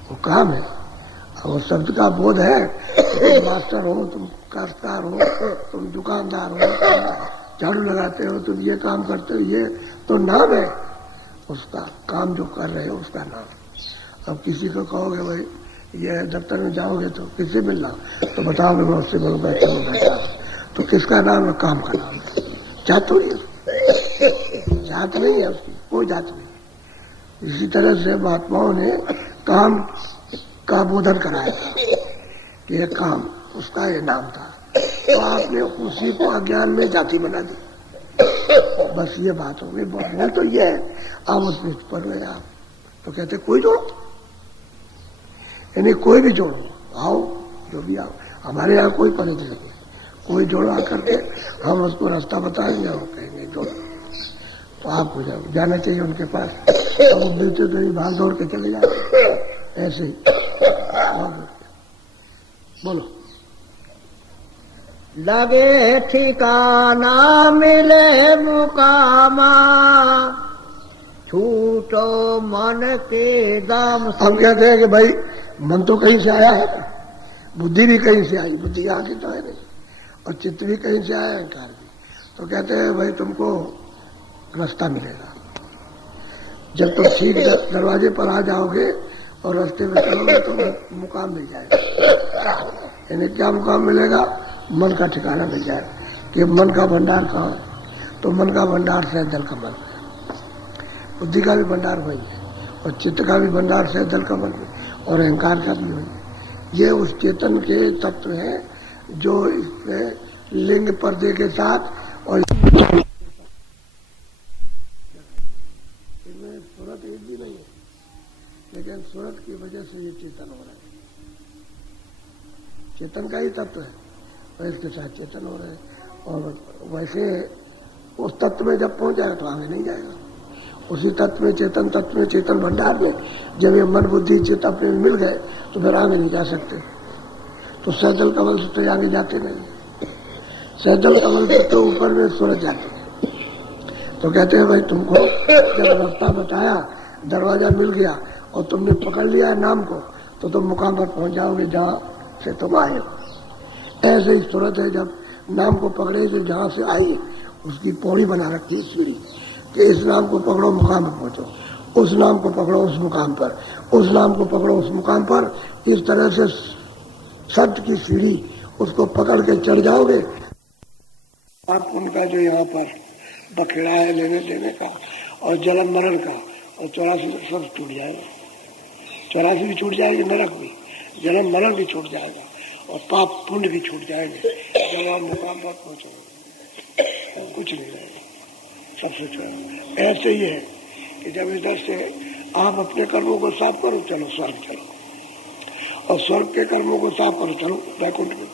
वो काम है। और वो शब्द का बोध है, तुम मास्टर हो, तुम काश्तकार हो, तुम दुकानदार हो, झाड़ू लगाते हो, तुम ये काम करते हो, ये तो नाम है उसका। काम जो कर रहे हो उसका नाम। अब किसी को कहोगे भाई ये दफ्तर में जाओगे तो किससे मिलना, तो बताओगे मैं उससे मिलूंगा, चलूंगा, तो किसका नाम है? काम का नाम है। जात थोड़ी है, जात नहीं है उसकी, कोई जात नहीं। इसी तरह से महात्माओं ने काम का बोधन कराया था कि ये काम, उसका ये नाम था, तो आपने उसी को अज्ञान में जाति बना दी। बस ये बात हो गई। बोल तो ये है, आप उसमें पढ़ गए आप, तो कहते कोई जोड़ो, यानी कोई भी जोड़ो, आओ जो भी आओ, हमारे यहाँ कोई परहेज नहीं, कोई जोड़ो आकर के, हम उसको रास्ता बताएंगे और कहेंगे जोड़ो, तो आपको जाना चाहिए उनके पास। तो वो मिलते तो नहीं, भाग दौड़ के चले जाते ऐसे ही। बोलो। लगे ठिकाना मिले मुकामा, छूटो मन के दाम। हम कहते हैं कि भाई मन तो कहीं से आया है, बुद्धि भी कहीं से आई, बुद्धि आगे तो है नहीं, और चित्त भी कहीं से आया, अहंकार भी। तो कहते हैं भाई तुमको रास्ता मिलेगा जब तुम ठीक दरवाजे पर आ जाओगे और रास्ते में चलोगे तो मुकाम मिल जाएगा। यानी क्या मुकाम मिलेगा? मन का ठिकाना मिल जाएगा कि मन का भंडार कहाँ है, तो मन का भंडार से दल का मन है, बुद्धि का भी भंडार वही है, और चित्त का भी भंडार से दल का मन है, और अहंकार का भी वही है। ये उस चेतन के तत्व हैं जो इसमें लिंग पर्दे के साथ और इसमें सूरत एक भी नहीं है, लेकिन सूरत की वजह से ये चेतन हो रहा है। चेतन का ही तत्व है और इसके साथ चेतन हो रहे हैं। और वैसे उस तत्व में जब पहुंच जाएगा तो आगे नहीं जाएगा। उसी तत्व में, चेतन तत्व में, चेतन भंडार में जब ये मन बुद्धि चित्त अपने में मिल गए तो फिर आगे नहीं जा सकते। तो सैदल कमल से तो आगे जाते नहीं, सैदल कमल से तो ऊपर में सूरज जाते हैं। तो कहते हैं भाई तुमको जब रास्ता बताया, दरवाजा मिल गया और तुमने पकड़ लिया नाम को, तो तुम मुकाम पर पहुंच जाओगे जहां से तुम आए हो। ऐसे ही सूरत है, जब नाम को पकड़े तो जहां से आई उसकी पौड़ी बना रखी है, सीढ़ी, कि इस नाम को पकड़ो मुकाम पर पहुंचो, उस नाम को पकड़ो उस मुकाम पर, उस नाम को पकड़ो उस मुकाम पर। इस तरह से शब्द की सीढ़ी उसको पकड़ के चढ़ जाओगे। आप उनका जो यहाँ पर बखेड़ा है लेने देने का और जन्म मरण का, और 84 सब टूट जाएगा। 84 भी छूट जाएगी, नरक भी, जन्म मरण भी छूट जाएगा, और पाप पुण्य भी छूट जाएंगे। जब आप मुकाम पर पहुंचोगे तो कुछ नहीं रहेगा, सबसे छोड़ा। ऐसे ही है कि जब इधर से आप अपने कर्मों को साफ करो, चलो स्वर्ग चलो, और स्वर्ग के कर्मों को साफ करो, चलो बैकुंठ में,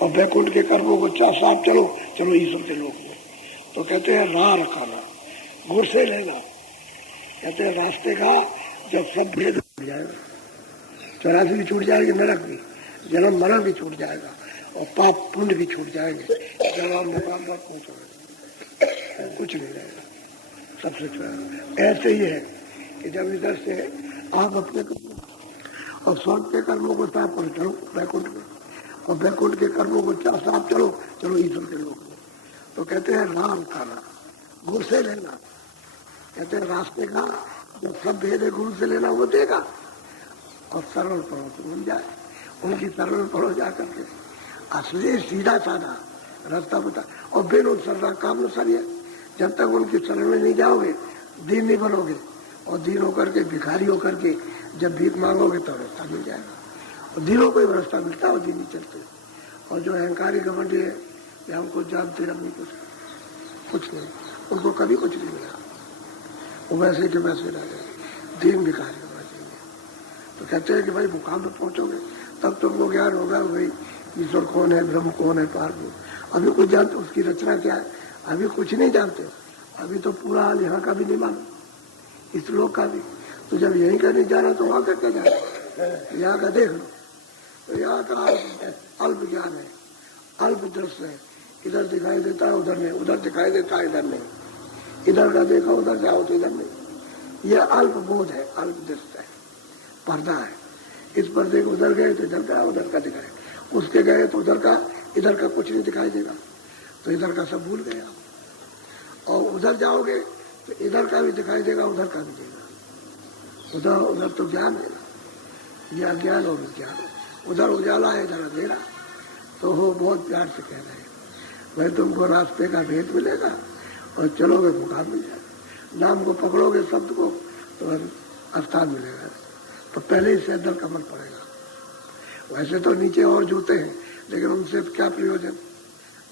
और बैकुंठ के कर्मों को साफ चलो ईश्वर के लोक में। तो कहते हैं राह रखाना, गुर से लेना। कहते हैं रास्ते का जब सब भेद छूट जाएगा, 84 भी छूट जाएगी, नरक भी, जन्म मरण भी छूट जाएगा, और पाप पुण्य भी छूट जाएंगे, जब आप मुकाम पर पहुंचोगे कुछ नहीं रहेगा, सबसे छोटा। ऐसे ही है कि जब इधर से आप अपने और स्वर्ग के कर्मों को साफ करो, चलो बैकुंठ में, और बैकुंठ के कर्मों को साफ चलो ईश्वर के लोक में। तो कहते हैं राह उठाना, गुरु से लेना। कहते हैं रास्ते का जो सब भेद है गुरु से लेना वो देगा, और सरल पढ़ो तो बन जाए, उनकी सरल पढ़ो जा करके, असली सीधा साधा रास्ता बता, और बिन सरला काम न सरिया। जब तक उनकी शरण में नहीं जाओगे दीन नहीं बनोगे, और दीन होकर के भिखारी होकर के जब भीख मांगोगे तो रास्ता मिल जाएगा, और दीनों को ही रास्ता मिलता है, और दीन नहीं चलते। और जो अहंकारी घमंडी है कि हमको जानते हम नहीं कुछ नहीं, उनको कभी कुछ नहीं मिला, वो वैसे के वैसे रह गए, दीन भिखारी होना चाहिए। तो कहते हैं कि भाई मुकाम पर पहुंचोगे तब तुमको ज्ञान होगा भाई ईश्वर कौन है, ब्रह्म कौन है, पार कौन। अभी कुछ जानते, उसकी रचना क्या है अभी कुछ नहीं जानते, अभी तो पूरा हाल यहाँ का भी नहीं मानो, इस लोक का भी। तो जब यहीं का नहीं जाना तो वहां का क्या जाना, यहाँ का देख लो। तो यहाँ का अल्प ज्ञान है, अल्प दृश्य है, इधर दिखाई देता है उधर नहीं, उधर दिखाई देता है इधर नहीं, इधर का देखा उधर जाओ तो इधर नहीं। यह अल्प बोध है, अल्प दृष्टि है, पर्दा है। इस पर्दे को उधर गए तो इधर का, उधर का दिखाए, उसके गए तो उधर का, इधर का कुछ नहीं दिखाई देगा, तो इधर का सब भूल गए आप। और उधर जाओगे तो इधर का भी दिखाई देगा, उधर का भी देगा। उधर तो ज्ञान है, यह अज्ञान और विज्ञान, उधर उजाला है इधर अंधेरा। तो हो बहुत प्यार से कह रहे हैं भाई तुमको रास्ते का भेद मिलेगा, और चलोगे मुकाम मिल जाएगा, नाम को पकड़ोगे शब्द को तो स्थान मिलेगा। तो पहले ही से अंदर कमल पड़ेगा। वैसे तो नीचे और जूते हैं, लेकिन उनसे क्या प्रयोजन,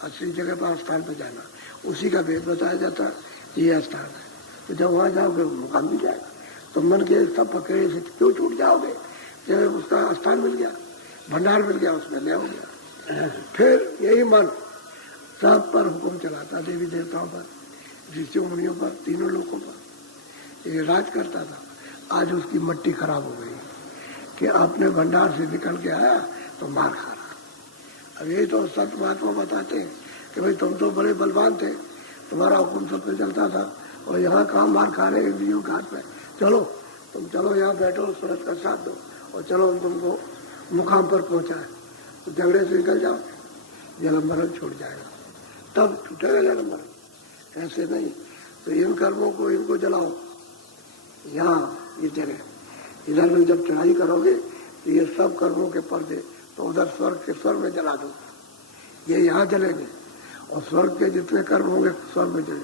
असली जगह पर स्थान पर जाना, उसी का भेद बताया जाता है, ये स्थान है। तो जब वहां जाओगे मुकाम मिल जाएगा। तो मन के सब पकड़े से क्यों छूट जाओगे, जब उसका स्थान मिल गया, भंडार मिल गया, उसमें ले हो गया। फिर यही मन सब पर हुक्म चलाता, देवी देवताओं पर, ऋषियों मुनियों पर, तीनों लोगों पर ये राज करता था। आज उसकी मट्टी खराब हो गई कि अपने भंडार से निकल के आया तो मार खा रहा। अब यही तो सत्य महात्मा बताते हैं कि भाई तुम तो बड़े बलवान थे, तुम्हारा हुक्म सब पे चलता था, और यहाँ कहाँ मार खा रहे हैं घाट पे, चलो तुम चलो यहाँ बैठो, सूरज का साथ दो, और चलो हम तुमको मुकाम पर पहुंचाए। तो झगड़े से निकल जाओ, जन्म मरण छूट जाएगा, तब छूटेगा जन्म मरण, ऐसे नहीं। तो इन कर्मों को इनको जलाओ, यहाँ ये जगह इधर में जब चढ़ाई करोगे तो ये सब कर्मों के पर्दे तो उधर स्वर्ग के स्वर्ग में जला दो, ये यहाँ जलेंगे, और स्वर्ग के जितने कर्म होंगे स्वर्ग में जले,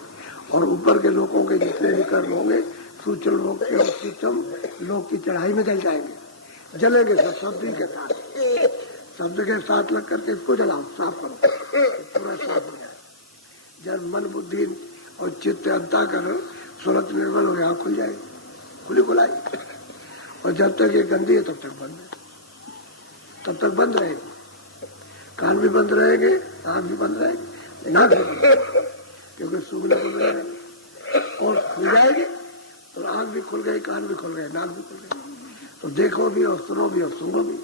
और ऊपर के लोगों के जितने भी कर्म होंगे सूक्ष्म लोक के और सूक्ष्म लोक की चढ़ाई में जल जाएंगे, जलेंगे सब शब्द के साथ, शब्द के साथ लग करके इसको जलाओ, साफ करो, पूरा साफ हो जाए। जब मन बुद्धि और चित्त अंतःकरण सूरत निर्मल हो यहाँ खुल जाएगी, खुली खुलाई। और जब तक ये गंदी है तब तक बंद है, तब तक बंद रहेगी, कान भी बंद रहेंगे, आंख भी बंद रहेगी, नाक भी बंद रहेगी, क्योंकि सुगले को मिलेगा। और खुल जाएगी तो आंख भी खुल गई, कान भी खुल गए, नाक भी खुल गई, तो देखो भी और सुनो भी और सुनो भी,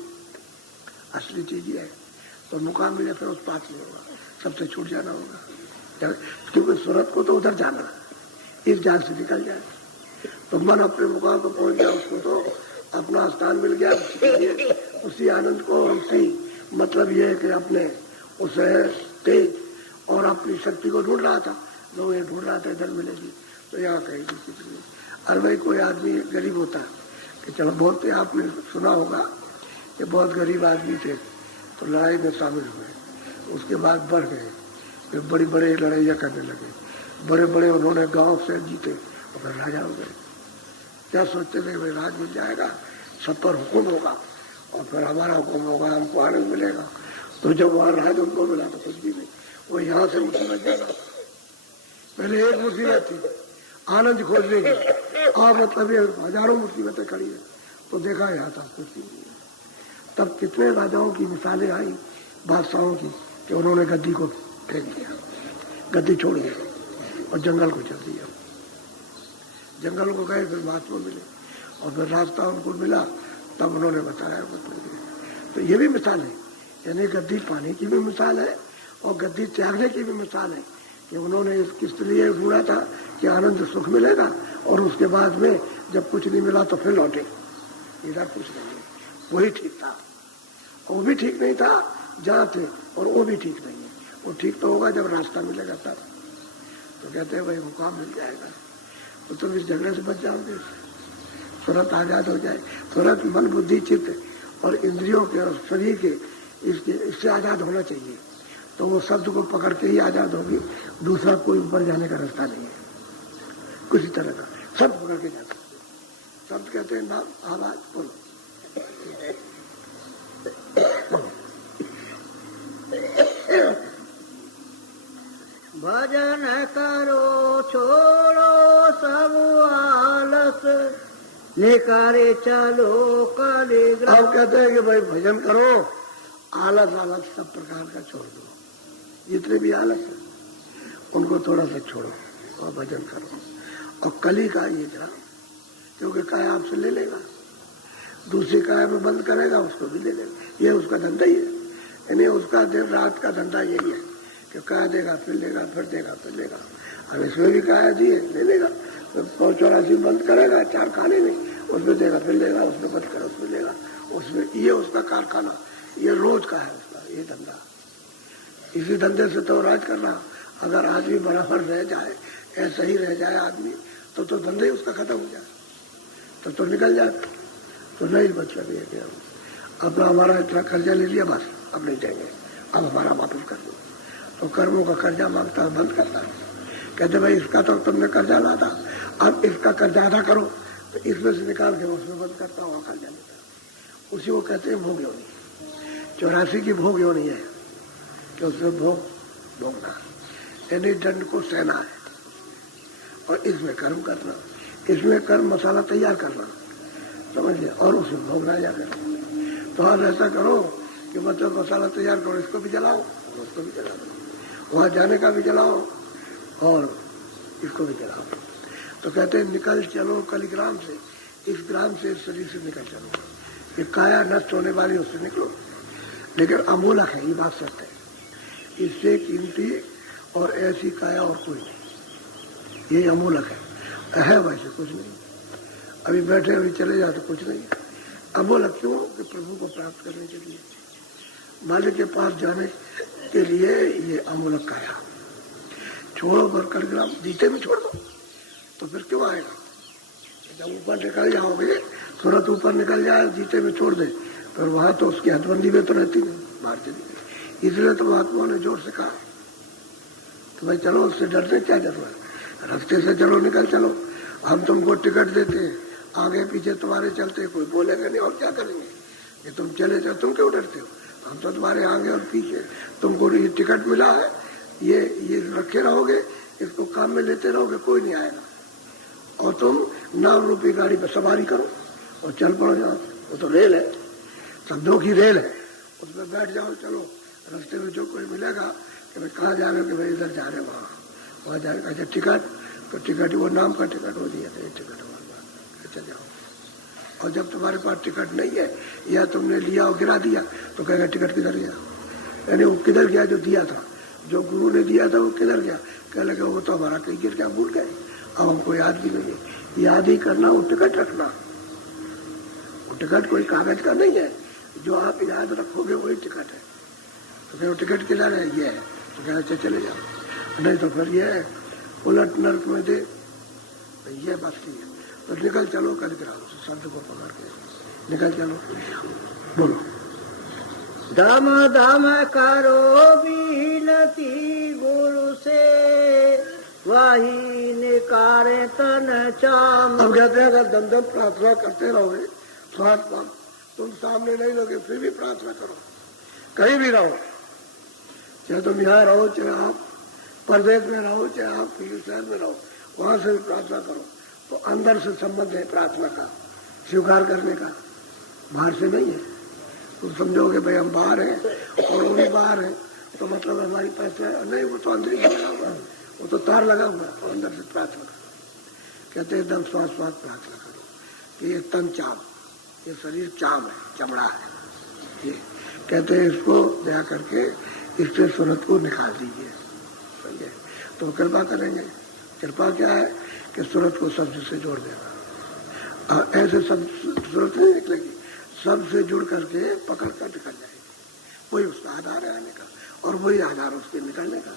असली चीज ये है। तो मुकाम मिले फिर उस पास नहीं होगा, सबसे छूट जाना होगा, क्योंकि सूरत को तो उधर जाना है, इस जान से निकल जाए। तो मन अपने मुकाम पर पहुंच गया, उसको तो अपना स्थान मिल गया, उसी आनंद को, उसी मतलब ये है कि अपने उस तेज और अपनी शक्ति को ढूंढ रहा था, लोग ये ढूंढ रहा था इधर मिलेगी, तो यहाँ कहीं भी। और भाई कोई आदमी गरीब होता कि चलो बोलते आपने सुना होगा कि बहुत गरीब आदमी थे तो लड़ाई में शामिल हुए, उसके बाद बढ़ गए, फिर बड़ी बड़े लड़ाइयाँ करने लगे, बड़े बड़े उन्होंने गांव से जीते और फिर राजा हो गए। क्या सोचते थे भाई राज मिल जाएगा, सब पर हुक्म होगा और फिर हमारा हुक्म होगा, हमको आनंद मिलेगा। तो जब वहाँ राज उनको मिला तो कुछ भी नहीं, वो यहाँ से मुसीबत जाना। पहले एक मुसीबत थी आनंद खोजने की, और मतलब ये हजारों मुसीबतें खड़ी है, तो देखा यहाँ था कुछ भी नहीं। तब कितने राजाओं की मिसालें आई, बादशाहों की, कि उन्होंने गद्दी को फेंक दिया, गद्दी छोड़ दी और जंगल को चल दिया। जंगल को गए, फिर महात्मा मिले और फिर रास्ता उनको मिला, तब उन्होंने बताया तो ये भी मिसाल है। यानी गद्दी पाने की भी मिसाल है और गद्दी त्यागने की भी मिसाल है कि उन्होंने किस लिए ढूंढा था कि आनंद सुख मिलेगा, और उसके बाद में जब कुछ नहीं मिला तो फिर लौटे, इधर कुछ नहीं है। वही ठीक था, वो भी ठीक नहीं था जहाँ थे, और वो भी ठीक नहीं है। वो ठीक तो होगा जब रास्ता मिलेगा तब। तो कहते हैं भाई मुकाम मिल जाएगा तो तुम इस झगड़े से बच जाओगे, तुरंत आजाद हो जाए, तुरंत मन बुद्धि चित्त और इंद्रियों के और शरीर के इससे आजाद होना चाहिए। तो वो शब्द को पकड़ के ही आजाद होगी, दूसरा कोई ऊपर जाने का रास्ता नहीं है किसी तरह का, शब्द पकड़ के जा सकते। शब्द कहते हैं नाम, आवाज, बोलो। भजन करो छोड़ो सब आलस, निकारे चलो कलिग्राम। अब कहते हैं कि भाई भजन करो, आलस आलस सब प्रकार का छोड़ दो, जितने भी आलस है उनको थोड़ा सा छोड़ो और भजन करो। और कली का ये ग्राम, क्योंकि काया आपसे ले लेगा, दूसरी काया में बंद करेगा, उसको भी ले लेगा। ये उसका धंधा ही है, यानी उसका दिन रात का धंधा यही है कि काया देगा फिर लेगा, फिर देगा फिर लेगा। अब इसमें भी काया दिए, ले लेगा, तो 84 बंद करेगा, 4 खाने नहीं, उसमें देगा फिर लेगा, उसमें बंद करेगा उसमें लेगा, उसमें ये उसका कारखाना, ये रोज का है उसका ये धंधा। इसी धंधे से तो राज करना। अगर आदमी बराबर रह जाए, ऐसा ही रह जाए आदमी, तो धंधे ही उसका खत्म हो जाए, तो निकल जाए। तो नहीं बच लगे कि अपना हमारा इतना कर्जा ले लिया, बस अब नहीं जाएंगे, अब हमारा वापस कर दो। तो कर्मों का कर्जा मांगता है, बंद करता है। कहते भाई इसका तो तुमने कर्जा ला था, अब इसका कर्जा अदा करो, तो इसमें से निकाल के उसमें बंद करता हुआ कर्जा लेता। उसी को कहते हैं भोग योनि। 84 की भोग योनि है कि उसमें भोगना, यानी दंड को सहना है, और इसमें कर्म करना, इसमें कर्म मसाला तैयार करना, समझ लिया, और उसमें भोगना जाकर। तो आप ऐसा करो कि मतलब मसाला तैयार करो, इसको भी जलाओ और उसको भी जला दो, वहां जाने का भी जलाओ और इसको भी जलाओ। तो कहते हैं निकल चलो कलिग्राम से, इस ग्राम से, इस शरीर से निकल चलो। ये काया नष्ट होने वाली, उससे निकलो, लेकिन अमूलक है, ये बात सत्य है। इससे कीमती और ऐसी काया और कोई नहीं, ये अमूलक है वैसे कुछ नहीं। अभी बैठे अभी चले जाओ तो कुछ नहीं। अमूलक क्यों? कि प्रभु को प्राप्त करने के लिए, मालिक के पास जाने के लिए ये अमूलक काया। छोड़ो पर कलिग्राम, जीते में छोड़ दो तो फिर क्यों आएगा? जब ऊपर निकल जाओगे, तुरंत ऊपर निकल जाए, जीते में छोड़ दे, फिर वहां तो उसकी हदबंदी में तो रहती नहीं, बाहर चली गई। इसलिए तो महात्मा ने जोर से कहा तो भाई चलो, उससे डरने क्या जरूरत है, रास्ते से चलो, निकल चलो। हम तुमको टिकट देते हैं, आगे पीछे तुम्हारे चलते, कोई बोलेगा नहीं, और क्या करेंगे? ये तुम चले जाओ, तुम क्यों डरते हो? हम तो तुम्हारे आगे और पीछे, तुमको ये टिकट मिला है, ये रखे रहोगे, इसको काम में लेते रहोगे, कोई नहीं आएगा। और तुम नाम रूपी गाड़ी पर सवारी करो और चल पड़ो जाओ। वो तो रेल है, शब्दों की रेल है, उसमें बैठ जाओ, चलो। रास्ते में जो कोई मिलेगा कि भाई कहाँ जा रहे हो, कि भाई इधर जा रहे हो, वहाँ जा रहे। अच्छा टिकट, तो टिकट वो नाम का टिकट हो दिया था, टिकट चल जाओ। और जब तुम्हारे पास टिकट नहीं है या तुमने लिया और गिरा दिया, तो कहेगा टिकट किधर गया? यानी वो किधर गया जो दिया था, जो गुरु ने दिया था वो किधर गया? कह लगे वो तो हमारा कहीं गिर गया, भूल गए, अब हमको याद भी नहीं है। याद ही करना, वो टिकट रखना। वो टिकट कोई कागज का नहीं है, जो आप याद रखोगे वही टिकट है। तो क्या वो टिकट किधर है? ये है। तो क्या अच्छा चले जाओ, नहीं तो फिर ये उलट नर्क में दे, ये बात की है। तो निकल चलो कलिग्राम से, शब्द को पकड़ के निकल चलो, बोलो। दम दम करो बीनती गुरु से, वही निकारे तन चाम। अब कहते हैं अगर दम दम प्रार्थना करते रहोगे, श्वास पास तुम सामने नहीं लोगे, फिर भी प्रार्थना करो, कहीं भी रहो, चाहे तुम यहाँ रहो, चाहे आप प्रदेश में रहो, चाहे आप फिलिस्तीन में रहो, वहां से भी प्रार्थना करो। तो अंदर से संबंध है प्रार्थना का, स्वीकार करने का, बाहर से नहीं है। तुम समझोगे भाई हम बाहर हैं और वो भी बाहर है, तो मतलब हमारी पास नहीं, वो तो अंदर ही लगा हुआ, वो तो तार लगा हुआ और अंदर से प्रार्थना करो। कहते हैं एकदम श्वास श्वास प्रार्थना करो कि ये तन चाम, ये शरीर चाम है, चमड़ा है, ये कहते हैं इसको दया करके इससे सूरत को निकाल दीजिए, समझे? तो कृपा करेंगे। कृपा क्या है कि सूरत को शब्द से जोड़ देना, ऐसे सब सूरत नहीं निकलेगी, शब्द से जुड़ करके पकड़ कर निकल जाएगी, वही उसका आधार है आने का और वही आधार उसके निकलने का।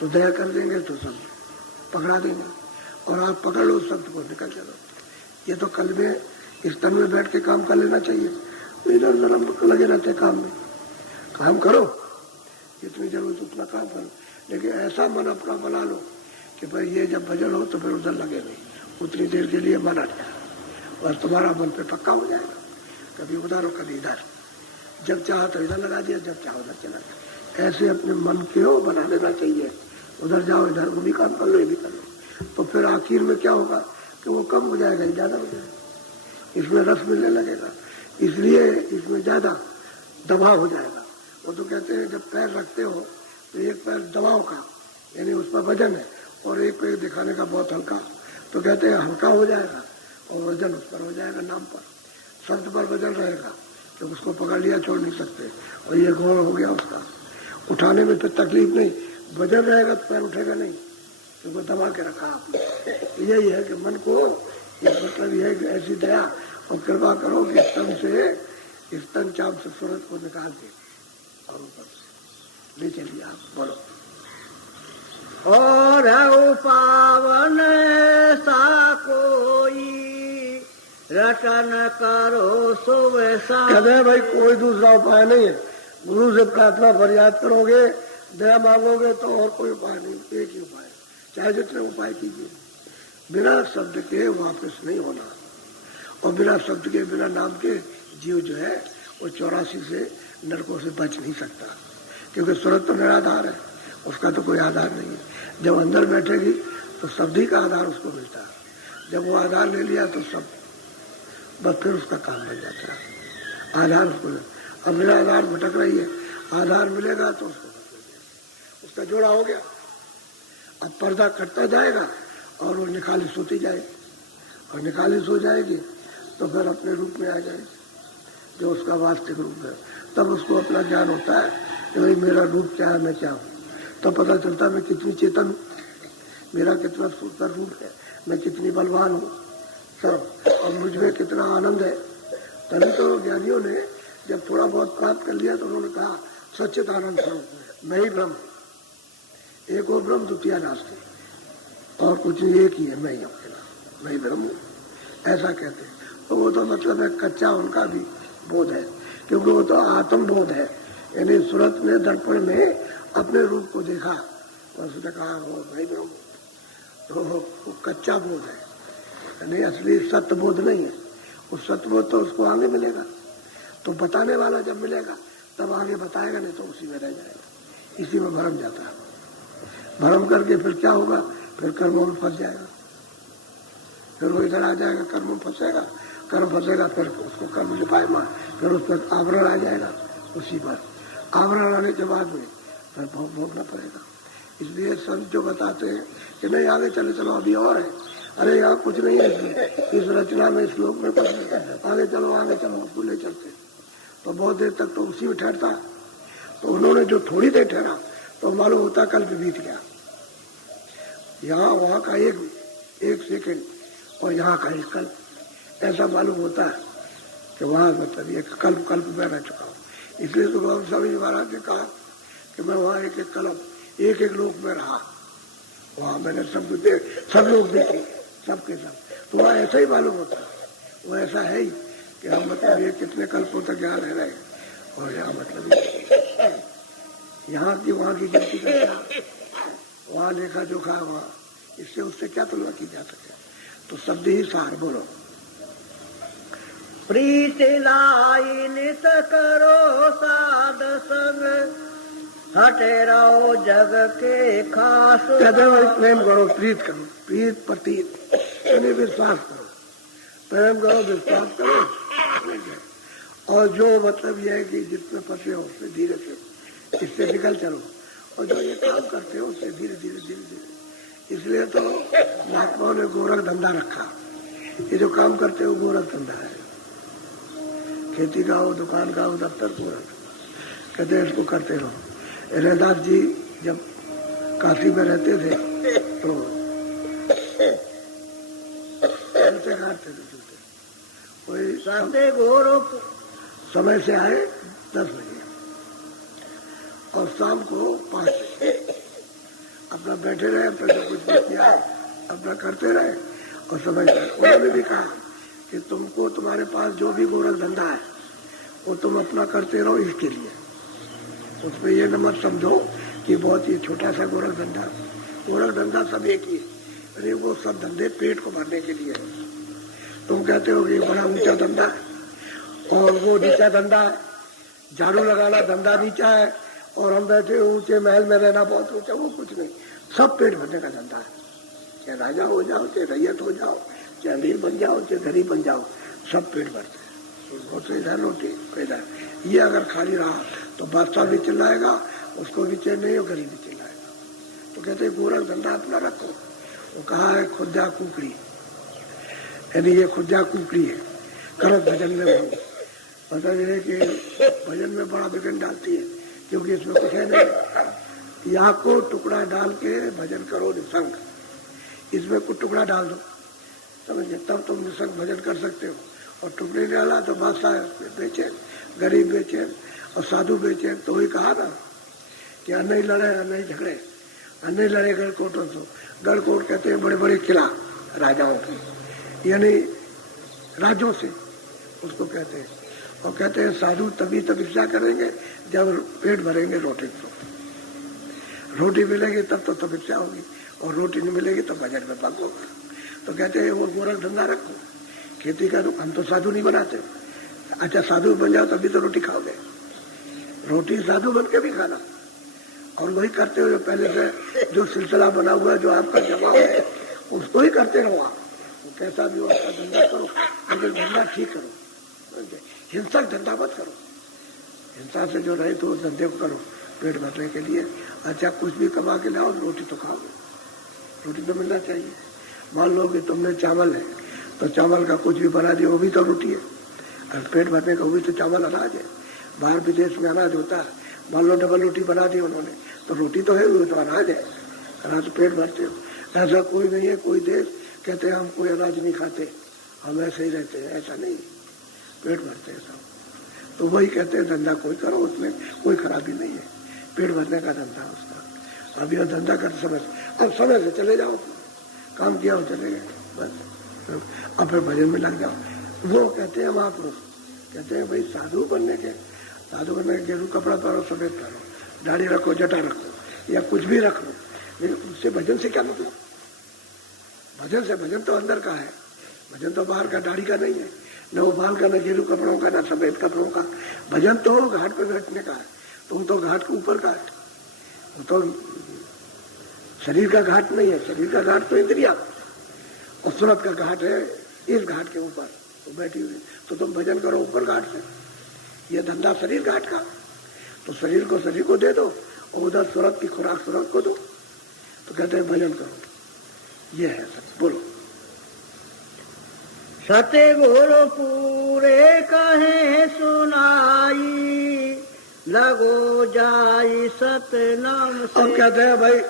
तो दया कर देंगे तो शब्द पकड़ा देंगे और आप पकड़ लो शब्द को, निकल चलो। ये तो कल में इस तन में बैठ के काम कर लेना चाहिए, तो इधर उधर लगे रहते काम में। काम करो जितनी जरूरत उतना काम करो, लेकिन ऐसा मन अपना बना लो कि भाई ये जब भजन हो तो फिर उधर लगे नहीं, उतनी देर के लिए मन हट जाए और तुम्हारा मन पे पक्का हो जाएगा, कभी उधर और कभी इधर, जब चाहा तो इधर लगा दिया, जब चाहो उधर चला गया। ऐसे अपने मन को बना लेना चाहिए, उधर जाओ इधर वो भी काम कर लो, ये भी कर लो, तो फिर आखिर में क्या होगा कि वो कम हो जाएगा, ज्यादा हो जाएगा, इसमें रस मिलने लगेगा, इसलिए इसमें ज्यादा दबाव हो जाएगा। वो तो कहते हैं जब पैर रखते हो तो एक पैर दबाव का यानी उस पर वजन है और एक पैर दिखाने का बहुत हल्का, तो कहते हैं हल्का हो जाएगा और वजन उस पर हो जाएगा, नाम पर शब्द पर वजन रहेगा, तो उसको पकड़ लिया छोड़ नहीं सकते, और ये घोड़ हो गया उसका, उठाने में फिर तकलीफ नहीं, वजन रहेगा तो पैर उठेगा नहीं, तो वो दबा के रखा आपने। यही है कि मन को, ये मतलब यह है कि ऐसी दया और कृपा करो कि तन से, इस तन चाप से सूरत को निकाल दे और ऊपर से ले चलिए। आप बोलो। और पावन सा कोई रटन करो सो वैसा। कहते हैं भाई कोई दूसरा उपाय नहीं है, गुरु से प्रार्थना फरियाद करोगे, दया मांगोगे तो और कोई उपाय नहीं, एक ही उपाय, चाहे जितने उपाय कीजिए, बिना शब्द के वापस नहीं होना, और बिना शब्द के, बिना नाम के जीव जो है वो 84 से नरकों से बच नहीं सकता, क्योंकि सूरत तो निराधार है, उसका तो कोई आधार नहीं है। जब अंदर बैठेगी तो शब्द ही का आधार उसको मिलता है, जब वो आधार ले लिया तो सब बस फिर उसका काम बन जाता है, आधार उसको। अब मेरा आधार भटक रही है, आधार मिलेगा तो उसका जोड़ा हो गया, अब पर्दा कटता जाएगा और वो निकाली सोती जाएगी, और निकाली सो जाएगी तो फिर अपने रूप में आ जाएगी जो उसका वास्तविक रूप है। तब उसको अपना ज्ञान होता है कि भाई मेरा रूप क्या है, मैं क्या हूँ, तब पता चलता है मैं कितनी चेतन हूँ, मेरा कितना सुंदर रूप है, मैं कितनी बलवान हूँ सब, और मुझ में कितना आनंद है। तभी तो ज्ञानियों ने जब थोड़ा बहुत प्राप्त कर लिया तो उन्होंने कहा सच्चित आनंद स्वरूप मैं ही ब्रह्म, एक और ब्रह्म द्वितीय नास्ति, और कुछ एक ही है, मैं ही अकेला, मैं ही ब्रह्म हूँ, ऐसा कहते हैं। तो वो तो मतलब है कच्चा उनका भी बोध है, क्योंकि वो तो आत्म बोध है, यानी सूरत में दर्पण में अपने रूप को देखा और उसने कहा वो भाई ब्रह्म, तो वो कच्चा बोध है, यानी असली सत्य बोध नहीं है। उस सत्य बोध तो उसको आगे मिलेगा, तो बताने वाला जब मिलेगा तब आगे बताएगा, नहीं तो उसी में रह जाएगा, इसी में भरम जाता है। भरम करके फिर क्या होगा, फिर कर्मों में फंस जाएगा, फिर वो इधर आ जाएगा, कर्म में फंसेगा, कर्म फंसेगा, फिर उसको कर्म लिपाएगा, फिर उस पर आवरण आ जाएगा, उसी पर आवरण आने के बाद में फिर भोगना पड़ेगा। इसलिए संत जो बताते हैं कि नहीं आगे चले चलो अभी और है, अरे यहाँ कुछ नहीं है, इस रचना में, इस श्लोक में कुछ नहीं, आगे चलो उसको ले चलते, तो बहुत देर तक तो उसी में ठहरता। तो उन्होंने जो थोड़ी देर ठहरा तो मालूम होता कल भी बीत गया, यहाँ वहाँ का एक सेकंड और यहाँ का एक कल्प, ऐसा मालूम होता है कि वहाँ मतलब एक कल्प में रह चुका हूँ। इसलिए तो गोविंद स्वामी जी महाराज ने कहा कि मैं वहाँ एक एक कल्प, एक एक लोक में रहा, वहाँ मैंने सब लोग देखे, सबके सब, तो वहाँ ऐसा ही मालूम होता है, वो ऐसा है ही कि हम मतलब ये कितने कल्पों तक यहाँ रह रहे, और यहाँ मतलब यहाँ की वहाँ की गिनती का क्या, वहाँ लेखा जोखा है वहाँ, इससे उससे क्या तुलना की जा सके। तो शब्द ही सार बोलो। प्रीति लाई नित करो साध संग, हटे रहो जग के खास। कहते हैं प्रेम करो, प्रीत करो, प्रीत प्रतीत यानी विश्वास करो, प्रेम करो, विश्वास करो, और जो मतलब ये है कि जिसमें फंसे हो उससे धीरे से इससे निकल चलो, और जो ये काम करते हो उससे धीरे धीरे धीरे धीरे। इसलिए तो महात्माओं ने गोरख धंधा रखा। ये जो काम करते हो गोरख धंधा है, खेती का हो, दुकान का हो, दफ्तर को कहते हैं इसको करते रहो। रैदास जी जब काशी में रहते थे तो जूते काटते थे, जूते कोई समय से आए 10 बजे और शाम को 5 बजे अपना बैठे रहे, अपना जो कुछ भी किया अपना करते रहे और समय से। उन्होंने भी कहा कि तुमको तुम्हारे पास जो भी गोरख धंधा है वो तुम अपना करते रहो इसके लिए, उसमें ये न मत समझो कि बहुत ही छोटा सा गोरख धंधा सब एक ही है। अरे वो सब धंधे पेट को भरने के लिए है। तुम कहते हो कि बड़ा ऊंचा धंधा है और वो नीचा धंधा है, झाड़ू लगाना धंधा नीचा है और हम बैठे ऊंचे महल में रहना बहुत ऊंचा, वो कुछ नहीं, सब पेट भरने का धंधा है। चाहे राजा हो जाओ, चाहे रैयत हो जाओ, चाहे अमीर बन जाओ, चाहे गरीब बन जाओ, सब पेट भरते हैं। वो तो इधर रोटी इधर, ये अगर खाली रहा तो बादशाह भी चिल्लाएगा, उसको भी चैन नहीं, और गरीब भी चिल्लाएगा। तो कहते गोरख धंधा अपना रखो। वो कहा है खुदा कुकड़ी, यानी ये खुदा कुकड़ी है, करत भजन में भंग। मतलब ये कि भजन में बड़ा विघ्न डालती है, क्योंकि इसमें कुछ है नहीं। यहाँ को टुकड़ा डाल के भजन करो निसंग, इसमें कुछ टुकड़ा डाल दो, समझे, तब तुम निसंग भजन कर सकते हो। और टुकड़े डाला तो बादशाह बेचैन, गरीब बेचैन और साधु बेचैन। तो वही कहा ना कि अन्य लड़े अन्य झगड़े, अन्य लड़े गढ़कोटों से। गढ़कोट कहते हैं बड़े बड़े किला राजाओं के, यानी राज्यों से उसको कहते हैं। और कहते हैं साधु तभी तपस्या करेंगे जब पेट भरेंगे रोटी से। रोटी मिलेगी तब तो तपस्या होगी, और रोटी नहीं मिलेगी तो भजन में भंग होगा। तो कहते हैं वो गोरख धंधा रखो, खेती करो। हम तो साधु नहीं बनाते। अच्छा साधु बन जाओ तभी तो रोटी खाओगे, रोटी साधु बन के भी खाना। और वही करते हो जो पहले से जो सिलसिला बना हुआ है, जो आपका जमाव है, उसको ही करते रहो। आप कैसा भी हो आपका धंधा करो, लेकिन धंधा ठीक करो, हिंसक धंधा मत करो। हिंसा से जो रहे तो उस धंधे को करो पेट भरने के लिए। अच्छा कुछ भी कमा के लाओ, रोटी तो खाओगे, रोटी तो मिलना चाहिए। मान लो कि तुमने चावल है तो चावल का कुछ भी बना दिया, वो भी तो रोटी है। और पेट भरने का वो भी तो चावल अनाज है। बाहर विदेश में अनाज होता है, मान लो डबल रोटी बना दी उन्होंने, तो रोटी तो है, वो तो अनाज है, अनाज तो पेट भरते हो। ऐसा कोई नहीं है कोई देश कहते हैं हम कोई अनाज नहीं खाते, हम ऐसे ही रहते हैं, ऐसा नहीं, पेट भरते हैं सब। तो वही कहते हैं धंधा कोई करो, उसमें कोई खराबी नहीं है, पेट भरने का धंधा उसका। अब यह धंधा करते समय, अब समय से चले जाओ, काम किया हो चले गए बस, अब फिर भजन में लग जाओ। वो कहते हैं महापुरुष कहते हैं भाई साधु बनने के गेरू कपड़ा पहनो, सफेद पहनो, दाढ़ी रखो, जटा रखो या कुछ भी रख लो, लेकिन उससे भजन से क्या मतलब? भजन से, भजन तो अंदर का है, भजन तो बाहर का दाढ़ी का नहीं है, न वो बाल का, न गेरू कपड़ों का, न सफेद कपड़ों का। भजन तो घाट पे बैठने का है, तो वो तो घाट के ऊपर का है, वो तो शरीर का घाट नहीं है। शरीर का घाट तो इंद्रिया और सूरत का घाट है इस घाट के ऊपर तो बैठी हुई। तो तुम भजन करो ऊपर घाट से, ये धंधा शरीर घाट का, तो शरीर को दे दो और उधर सूरत की खुराक सूरत को दो। तो कहते हैं भजन करो, ये है सच। बोलो सत्य गुरु पूरे कहे सुनाई, लगो जाई सतनाम से। और कहते हैं भाई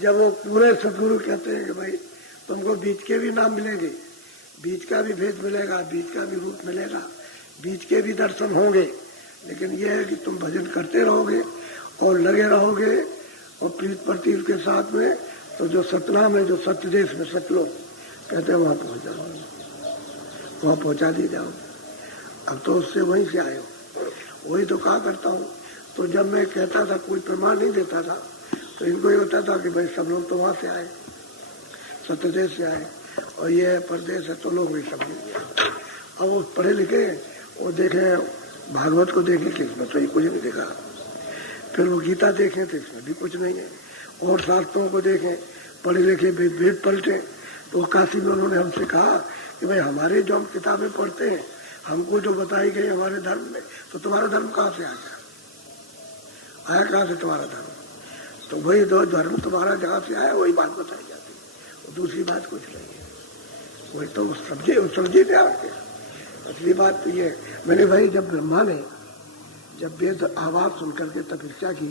जब वो पूरे सदगुरु कहते हैं कि भाई तुमको बीच के भी नाम मिलेंगे, बीच का भी भेद मिलेगा, बीच का भी रूप मिलेगा, बीच के भी दर्शन होंगे, लेकिन यह है कि तुम भजन करते रहोगे और लगे रहोगे और प्रीत प्रतीत के साथ में, तो जो सतनाम है, जो सत्य देश में सतलोक कहते हैं, वहां पहुंच जाओ, वहां पहुंचा दी जाओ। अब तो उससे वहीं से आए हो, वही तो कहा करता हूँ। तो जब मैं कहता था कोई प्रमाण नहीं देता था, तो इनको ये होता था कि भाई सब लोग तो वहां से आए, सत्य देश से आए, और ये परदेश है तो लोग भी सब। अब वो पढ़े लिखे वो देखे, भागवत को देखे कि इसमें तो ये कुछ नहीं देखा, फिर वो गीता देखे तो इसमें भी कुछ नहीं है, और शास्त्रों को देखे, पढ़े लिखे वेद पलटे। तो काशी में उन्होंने हमसे कहा कि भाई हमारे जो हम किताबें पढ़ते हैं हमको जो बताई गई हमारे धर्म में, तो तुम्हारा धर्म कहाँ से आ गया? आया कहाँ से तुम्हारा धर्म? तो वही दो धर्म तुम्हारा जहाँ से आया वही बात बताई जाती है, दूसरी बात कुछ नहीं है। वही तो समझे प्यार के। असली बात तो ये, मैंने भाई जब ब्रह्मा ने जब वेद आवाज सुन करके तपस्या की,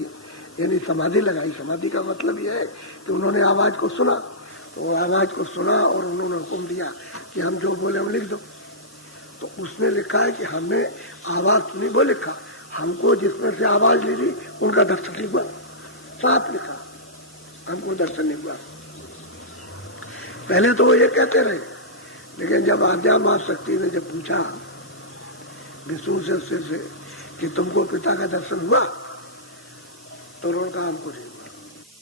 यानी समाधि लगाई, समाधि का मतलब यह है कि उन्होंने आवाज को सुना, तो आवाज को सुना और उन्होंने हुक्म दिया कि हम जो बोले हम लिख दो। तो उसमें लिखा है कि हमने आवाज सुनी, वो लिखा, हमको जिसमें से आवाज ली थी उनका दर्शन नहीं हुआ, साफ लिखा, हमको दर्शन नहीं हुआ। पहले तो वो ये कहते रहे, लेकिन जब आद्या मां शक्ति ने जब पूछा विष्णु से कि तुमको पिता का दर्शन हुआ, तो उन्होंने कहा हमको नहीं हुआ।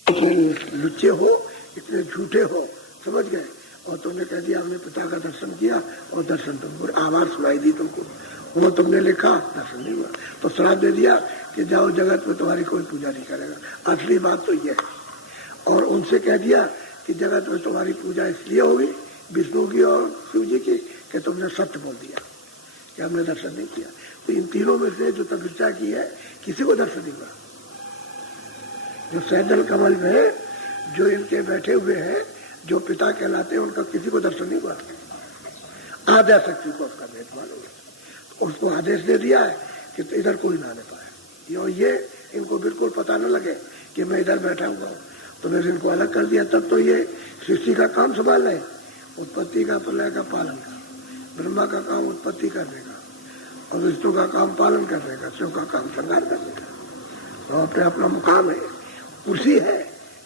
इतने लुच्चे हो, इतने झूठे हो, समझ गए, और तुमने कह दिया हमने पिता का दर्शन किया और दर्शन तुमको, आवाज सुनाई दी तुमको, वो तुमने लिखा, दर्शन नहीं हुआ, तो श्राप दे दिया कि जाओ जगत में तुम्हारी कोई पूजा नहीं करेगा। असली बात तो यह है। और उनसे कह दिया कि जगत में तुम्हारी पूजा इसलिए होगी विष्णु की और शिव जी की कि तुमने सत्य बोल दिया कि हमने दर्शन नहीं किया। तो इन तीनों में से जो तपस्या की है किसी को दर्शन नहीं हुआ। जो सैदल कमल में जो इनके बैठे हुए हैं, जो पिता कहलाते हैं, उनका किसी को दर्शन नहीं हुआ। आद्या शक्ति को उसका भेद मालूम है, तो उसको आदेश दे दिया है कि तो इधर कोई ना आने पाए, ये इनको बिल्कुल पता न लगे कि मैं इधर बैठा हुआ हूँ। तो मैंने इनको अलग कर दिया। तब तो ये सृष्टि का काम संभाल रहे, उत्पत्ति का प्रलय का पालन का, ब्रह्मा का काम उत्पत्ति करने का और विष्णु का काम पालन करने का, शिव का काम संहार करने का। तो अपने अपना मुकाम है, कुर्सी है,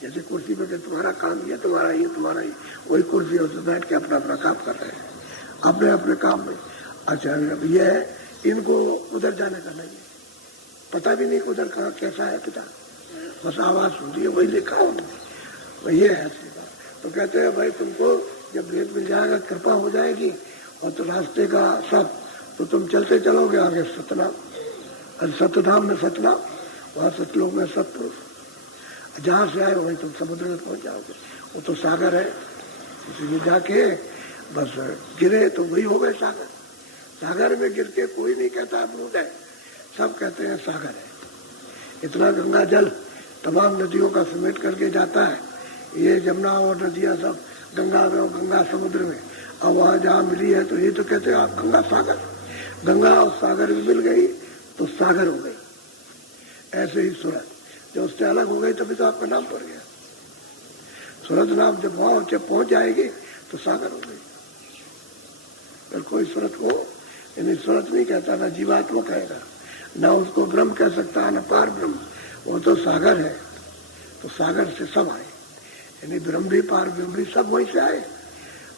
जैसे कुर्सी पे कि तुम्हारा काम ये, तुम्हारा ये, तुम्हारा ये, वही कुर्सी उस बैठ के अपना अपना काम कर रहे हैं अपने अपने काम में। अच्छा ये है, इनको उधर जाने का नहीं, पता भी नहीं उधर कहाँ कैसा है पिता, बस आवाज सुन है, वही लिखा उन्होंने, ये है असली बात। तो कहते हैं भाई तुमको जब वेद मिल जाएगा, कृपा हो जाएगी और तो रास्ते का सब, तो तुम चलते चलोगे आगे सतनाम, सतधाम में सतनाम, वहां सतलोक में सतपुरुष, जहां से आए वही तुम समुद्र में पहुंच जाओगे। वो तो सागर है, इसलिए जाके बस गिरे तो वही हो गए सागर। सागर में गिर के कोई नहीं कहता बूंद है, सब कहते हैं सागर है। इतना गंगा जल तमाम नदियों का समेट करके जाता है, ये जमुना और नदियां सब गंगा में और गंगा समुद्र में, और वहां जहाँ मिली है तो ये तो कहते हैं आप गंगा सागर, गंगा और सागर में मिल गई तो सागर हो गई। ऐसे ही सूरत जब उससे अलग हो गई तभी तो आपका नाम पड़ गया। सूरत नाम जब वहां पहुंच जाएगी तो सागर हो गई। फिर कोई सूरत को यानी सूरत नहीं कहता, ना जीवात्मा कहेगा, ना उसको ब्रह्म कह सकता, ना पार ब्रह्म, वो तो सागर है। तो सागर से सब आए, यानी ब्रह्म भी पार ब्रह्म भी सब वहीं से आए,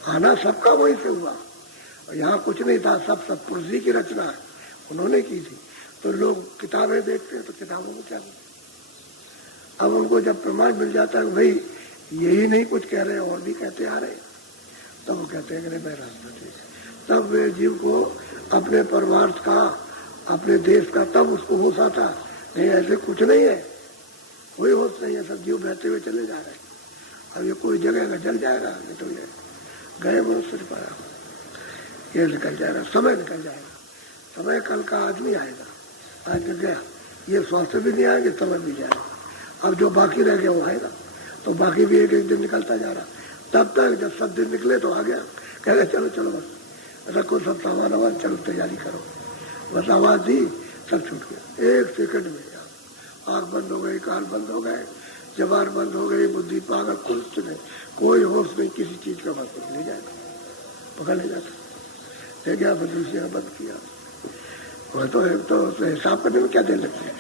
आना सबका वहीं से हुआ। और यहाँ कुछ नहीं था, सब सतपुरुष जी की रचना उन्होंने की थी। तो लोग किताबें देखते हैं तो किताबों में क्या देखते, अब उनको जब प्रमाण मिल जाता है भाई यही नहीं कुछ कह रहे और भी कहते आ रहे, तब वो कहते हैं कि मैं रास्ता ठीक है। तब वे जीव को अपने परमार्थ का, अपने देश का, तब उसको होश आता। नहीं ऐसे कुछ नहीं है, कोई होश नहीं है, सब जीव बहते हुए चले जा रहे हैं। अब ये कोई जगह जल जाएगा, नहीं तो ये गए मनुष्य पाया, ये निकल जाएगा, समय निकल जाएगा। समय कल का आदमी आएगा, आज गया, ये स्वास्थ्य भी नहीं आएंगे, समय भी जाएगा। अब जो बाकी रह गया वो आएगा, तो बाकी भी एक एक दिन निकलता जा रहा। तब तक जब सब दिन निकले तो आ गया, कह रहे चलो चलो बस रखो सब सामान वामान, चलो तैयारी करो, बस आवाज दी सब छूट गया। एक सेकंड में आंख बंद हो गई, कान बंद हो गए, जबान बंद हो गई, बुद्धि पागल, कुछ नहीं, कोई होश नहीं किसी चीज का, बस ले जाएगा, पकड़ ले जाता, ले गया, दूसरे बंद किया। वह तो हिसाब करने में क्या देर लगती है,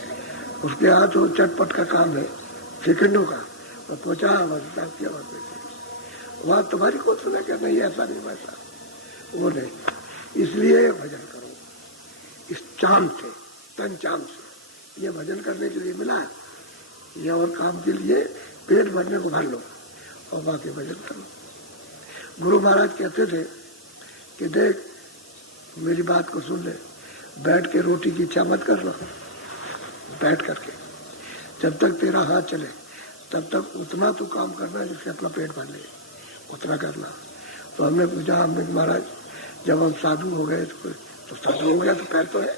उसके हाथ वो चटपट का काम है, सेकंडों का, और पहुंचा बस हिसाब किया, वहां तुम्हारी को सुना क्या नहीं, ऐसा नहीं वैसा, वो नहीं। इसलिए भजन करो इस चाम से, तन चाम से, ये भजन करने के लिए मिला है, ये और काम के लिए पेट भरने को भर लो और बाकी भजन करो। गुरु महाराज कहते थे कि देख मेरी बात को सुन ले, बैठ के रोटी की इच्छा मत कर लो, बैठ करके जब तक तेरा हाथ चले तब तक उतना तो काम करना जिससे अपना पेट भर ले, उतना करना। तो हमने पूछा, हमने महाराज जब हम साधु हो गए तो तो साधु हो गया तो पैर तो है,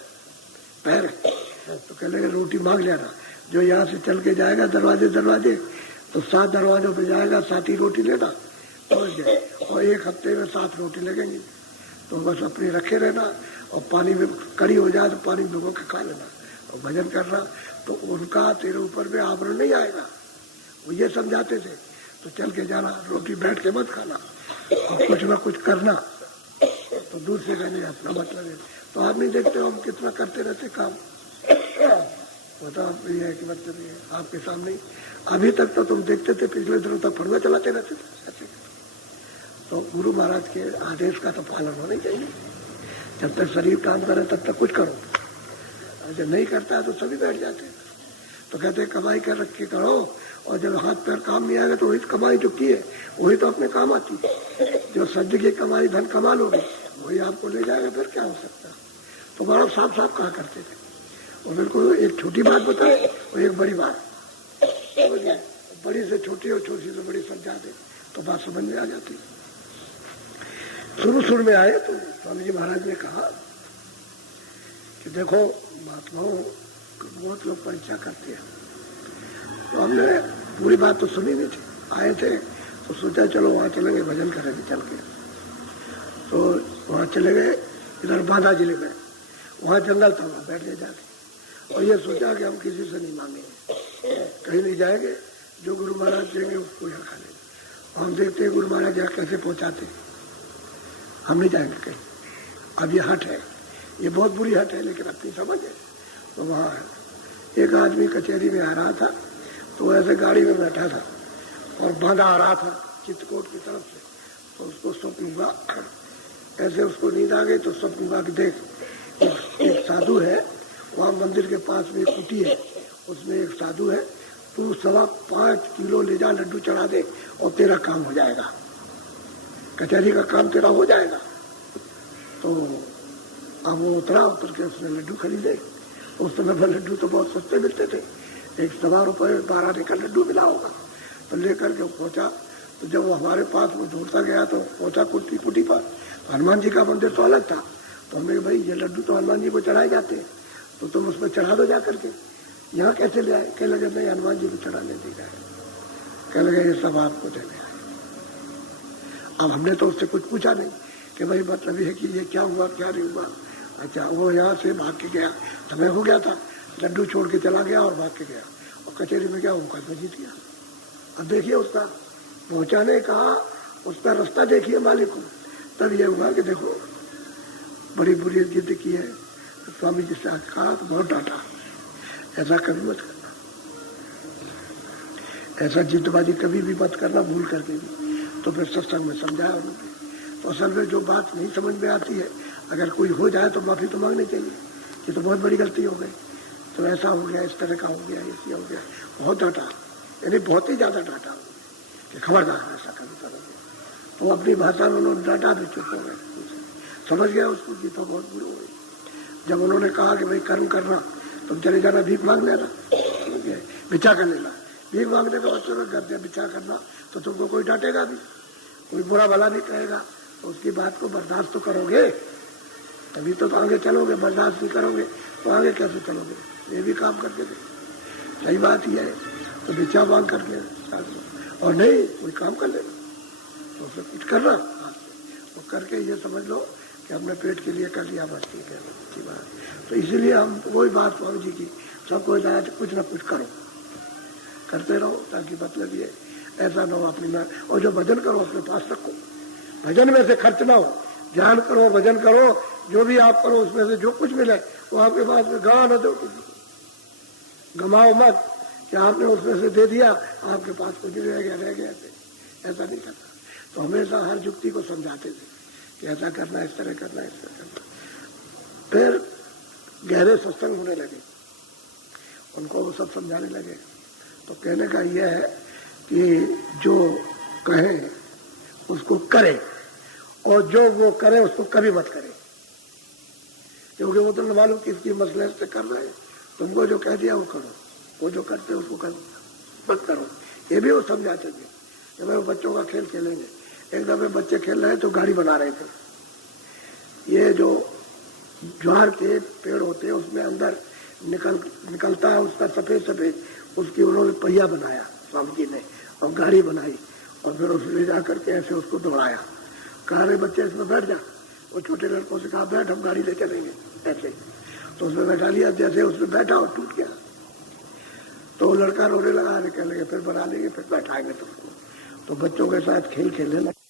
पैर है। तो कह लगे रोटी मांग लेना, जो यहाँ से चल के जाएगा दरवाजे दरवाजे तो 7 दरवाजों पे जाएगा, 7 ही रोटी लेना पहुंच जाए, और 1 हफ्ते में 7 रोटी लगेंगी। तो बस अपने रखे रहना, और पानी में कड़ी हो जाए तो पानी भिगो के खा लेना और भजन करना, तो उनका तेरे ऊपर में आवरण नहीं आएगा। वो ये समझाते थे। तो चल के जाना, रोटी बैठ के मत खाना, और कुछ ना कुछ करना। तो दूसरे का नहीं अपना मतलब है। तो आप नहीं देखते हो हम कितना करते रहते काम, बताओ आप ये है कि मतलब ये आपके सामने। अभी तक तो तुम देखते थे, पिछले दिनों तक फड़ुआ चलाते रहते थे ऐसे। तो गुरु महाराज के आदेश का तो पालन होना चाहिए। जब तक शरीर काम करे तब तक कुछ करो, जब नहीं करता है तो सभी बैठ जाते हैं। तो कहते हैं कमाई कर रख के करो, और जब हाथ पैर काम नहीं आएगा तो वही कमाई जो की है वही तो अपने काम आती है। जो सद्य की कमाई धन कमा लोगे वही आपको ले जाएगा, फिर क्या हो सकता। तो बड़ा साफ साफ कहा करते थे, और बिल्कुल एक छोटी बात बताए और एक बड़ी बात, बड़ी से छोटी और छोटी से बड़ी समझा दे तो बात समझ में आ जाती। शुरू में आए तो स्वामी जी महाराज ने कहा कि देखो महात्माओं बहुत लोग परीक्षा करते हैं। तो हमने पूरी बात तो सुनी नहीं थी, आए थे तो सोचा चलो वहां चलेंगे, भजन करेंगे चल के। तो वहां चले गए, इधर बांधा जिले में, वहां जंगल था, वहां बैठ गए जाके, और ये सोचा कि हम किसी से नहीं मांगेंगे, कहीं नहीं जाएंगे, जो गुरु महाराज देंगे उसको यहाँ खा लेंगे। हम देखते हैं गुरु महाराज यहाँ कैसे पहुंचाते, हम नहीं जाएंगे कहीं। अब ये हट है, ये बहुत बुरी हट है, लेकिन अपनी समझ है। तो वहाँ एक आदमी कचहरी में आ रहा था, तो ऐसे गाड़ी में बैठा था और बांधा आ रहा था चित्रकूट की तरफ से। तो उसको स्वप्न, ऐसे उसको नींद आ गई तो स्वप्न कि देख एक साधु है, वहाँ मंदिर के पास में एक कुटी है, उसमें एक साधु है, तू 5.25 किलो ले जा, लड्डू चढ़ा दे और तेरा काम हो जाएगा, कचहरी का काम तेरा हो जाएगा। तो अब वो उतर के उसने लड्डू खरीदे। उस समय पर लड्डू तो बहुत सस्ते मिलते थे, 1.25 रुपये 12 आने का लड्डू मिला होगा। तो लेकर के पहुंचा, तो जब वो हमारे पास वो ढूंढता गया तो पहुंचा कुटी पर, हनुमान जी का मंदिर तो अलग था। तो हमने भाई ये लड्डू तो हनुमान जी को चढ़ाए जाते हैं, तो तुम उसमें चढ़ा दो जा करके, यहाँ कैसे ले आए? कह लगे नहीं हनुमान जी को चढ़ाने दी गए, कह लगे ये सब आपको देने आए। अब हमने तो उससे कुछ पूछा नहीं कि भाई मतलब ये है कि ये क्या हुआ क्या नहीं हुआ। अच्छा, वो यहाँ से भाग के गया, समय हो गया था, लड्डू छोड़ के चला गया और भाग के गया, और कचहरी में गया, मुकदमा जीत गया। अब देखिए उसका पहुंचाने का उसका रास्ता देखिए मालिक को। तब यह हुआ कि देखो बड़ी बुरी जिद की है। तो स्वामी जी से कहा तो बहुत डांटा, ऐसा कभी मत करना, ऐसा जिद्दबाजी कभी भी मत करना, भूल करके भी। तो फिर सत्संग में समझाया उन्होंने। तो असल में जो बात नहीं समझ में आती है, अगर कोई हो जाए तो माफी तो मांगनी चाहिए, ये तो बहुत बड़ी गलती हो गई, तो ऐसा हो गया, इस तरह का हो गया, ऐसी हो गया। बहुत डांटा, यानी बहुत ही ज्यादा डांटा कि खबरदार ऐसा कभी करोगे। तो अपनी भाषा में उन्होंने डांटा भी, चुप हो गए, समझ गया उसको कि तो बहुत बुरी हो गई। जब उन्होंने कहा कि भाई कर्म करना, तुम चले जाना, भीख मांग लेना, भिक्षा कर लेना। भीख मांगने का मतलब कर दिया, भिक्षा करना, तो तुमको कोई डांटेगा भी, कोई बुरा भला नहीं कहेगा, तो उसकी बात को बर्दाश्त तो करोगे, तभी तो आगे चलोगे। बर्दाश्त नहीं करोगे तो आगे कैसे चलोगे? ये भी काम करके दे, सही बात ही है। तो भिक्षा मांग करके और नहीं कोई काम कर लेना, तो उसे कुछ करना, तो करके ये समझ लो कि हमने पेट के लिए कर लिया, बस ठीक है, अच्छी बात। तो इसीलिए हम वही बात स्वामी जी की सबको बताया, कुछ ना कुछ करो, करते रहो, ताकि मतलब ये ऐसा ना हो अपनी में। और जो भजन करो अपने पास रखो, भजन में से खर्च ना हो, ध्यान करो, भजन करो, जो भी आप करो उसमें से जो कुछ मिले वो आपके पास में गवा न दो, गमाओ मत कि आपने उसमें से दे दिया, आपके पास कुछ रह गया, ऐसा नहीं करना। तो हमेशा हर युक्ति को समझाते थे कि ऐसा करना, इस तरह करना, इस तरह करना। फिर गहरे सत्संग होने लगे, उनको वो सब समझाने लगे। तो कहने का यह है कि जो कहे उसको करे, और जो वो करे उसको कभी मत करे, क्योंकि वो तो न मालूम किसकी मसलहत से कर रहे हैं। तुमको जो कह दिया वो करो, वो जो करते उसको मत करो। ये भी वो समझाते थे कि भाई बच्चों का खेल खेलेंगे। एक दफे बच्चे खेल रहे तो गाड़ी बना रहे थे, ये जो ज्वार के पेड़ होते हैं, उसमें अंदर निकलता है उसका सफेद सफेद, उसकी उन्होंने पहिया बनाया स्वामी जी ने और गाड़ी बनाई और फिर उसमें ले जा करके ऐसे उसको दौड़ाया। कहा रे बच्चे इसमें बैठ जा। वो छोटे लड़कों से कहा बैठ, हम गाड़ी ले चलेंगे ऐसे। तो उसमें बैठा लिया, जैसे उसमें बैठा और टूट गया। तो वो लड़का रोने लगा, कहने लगे फिर बना लेंगे, फिर बैठाएंगे तुमको। तो बच्चों के साथ खेल खेलने लगा।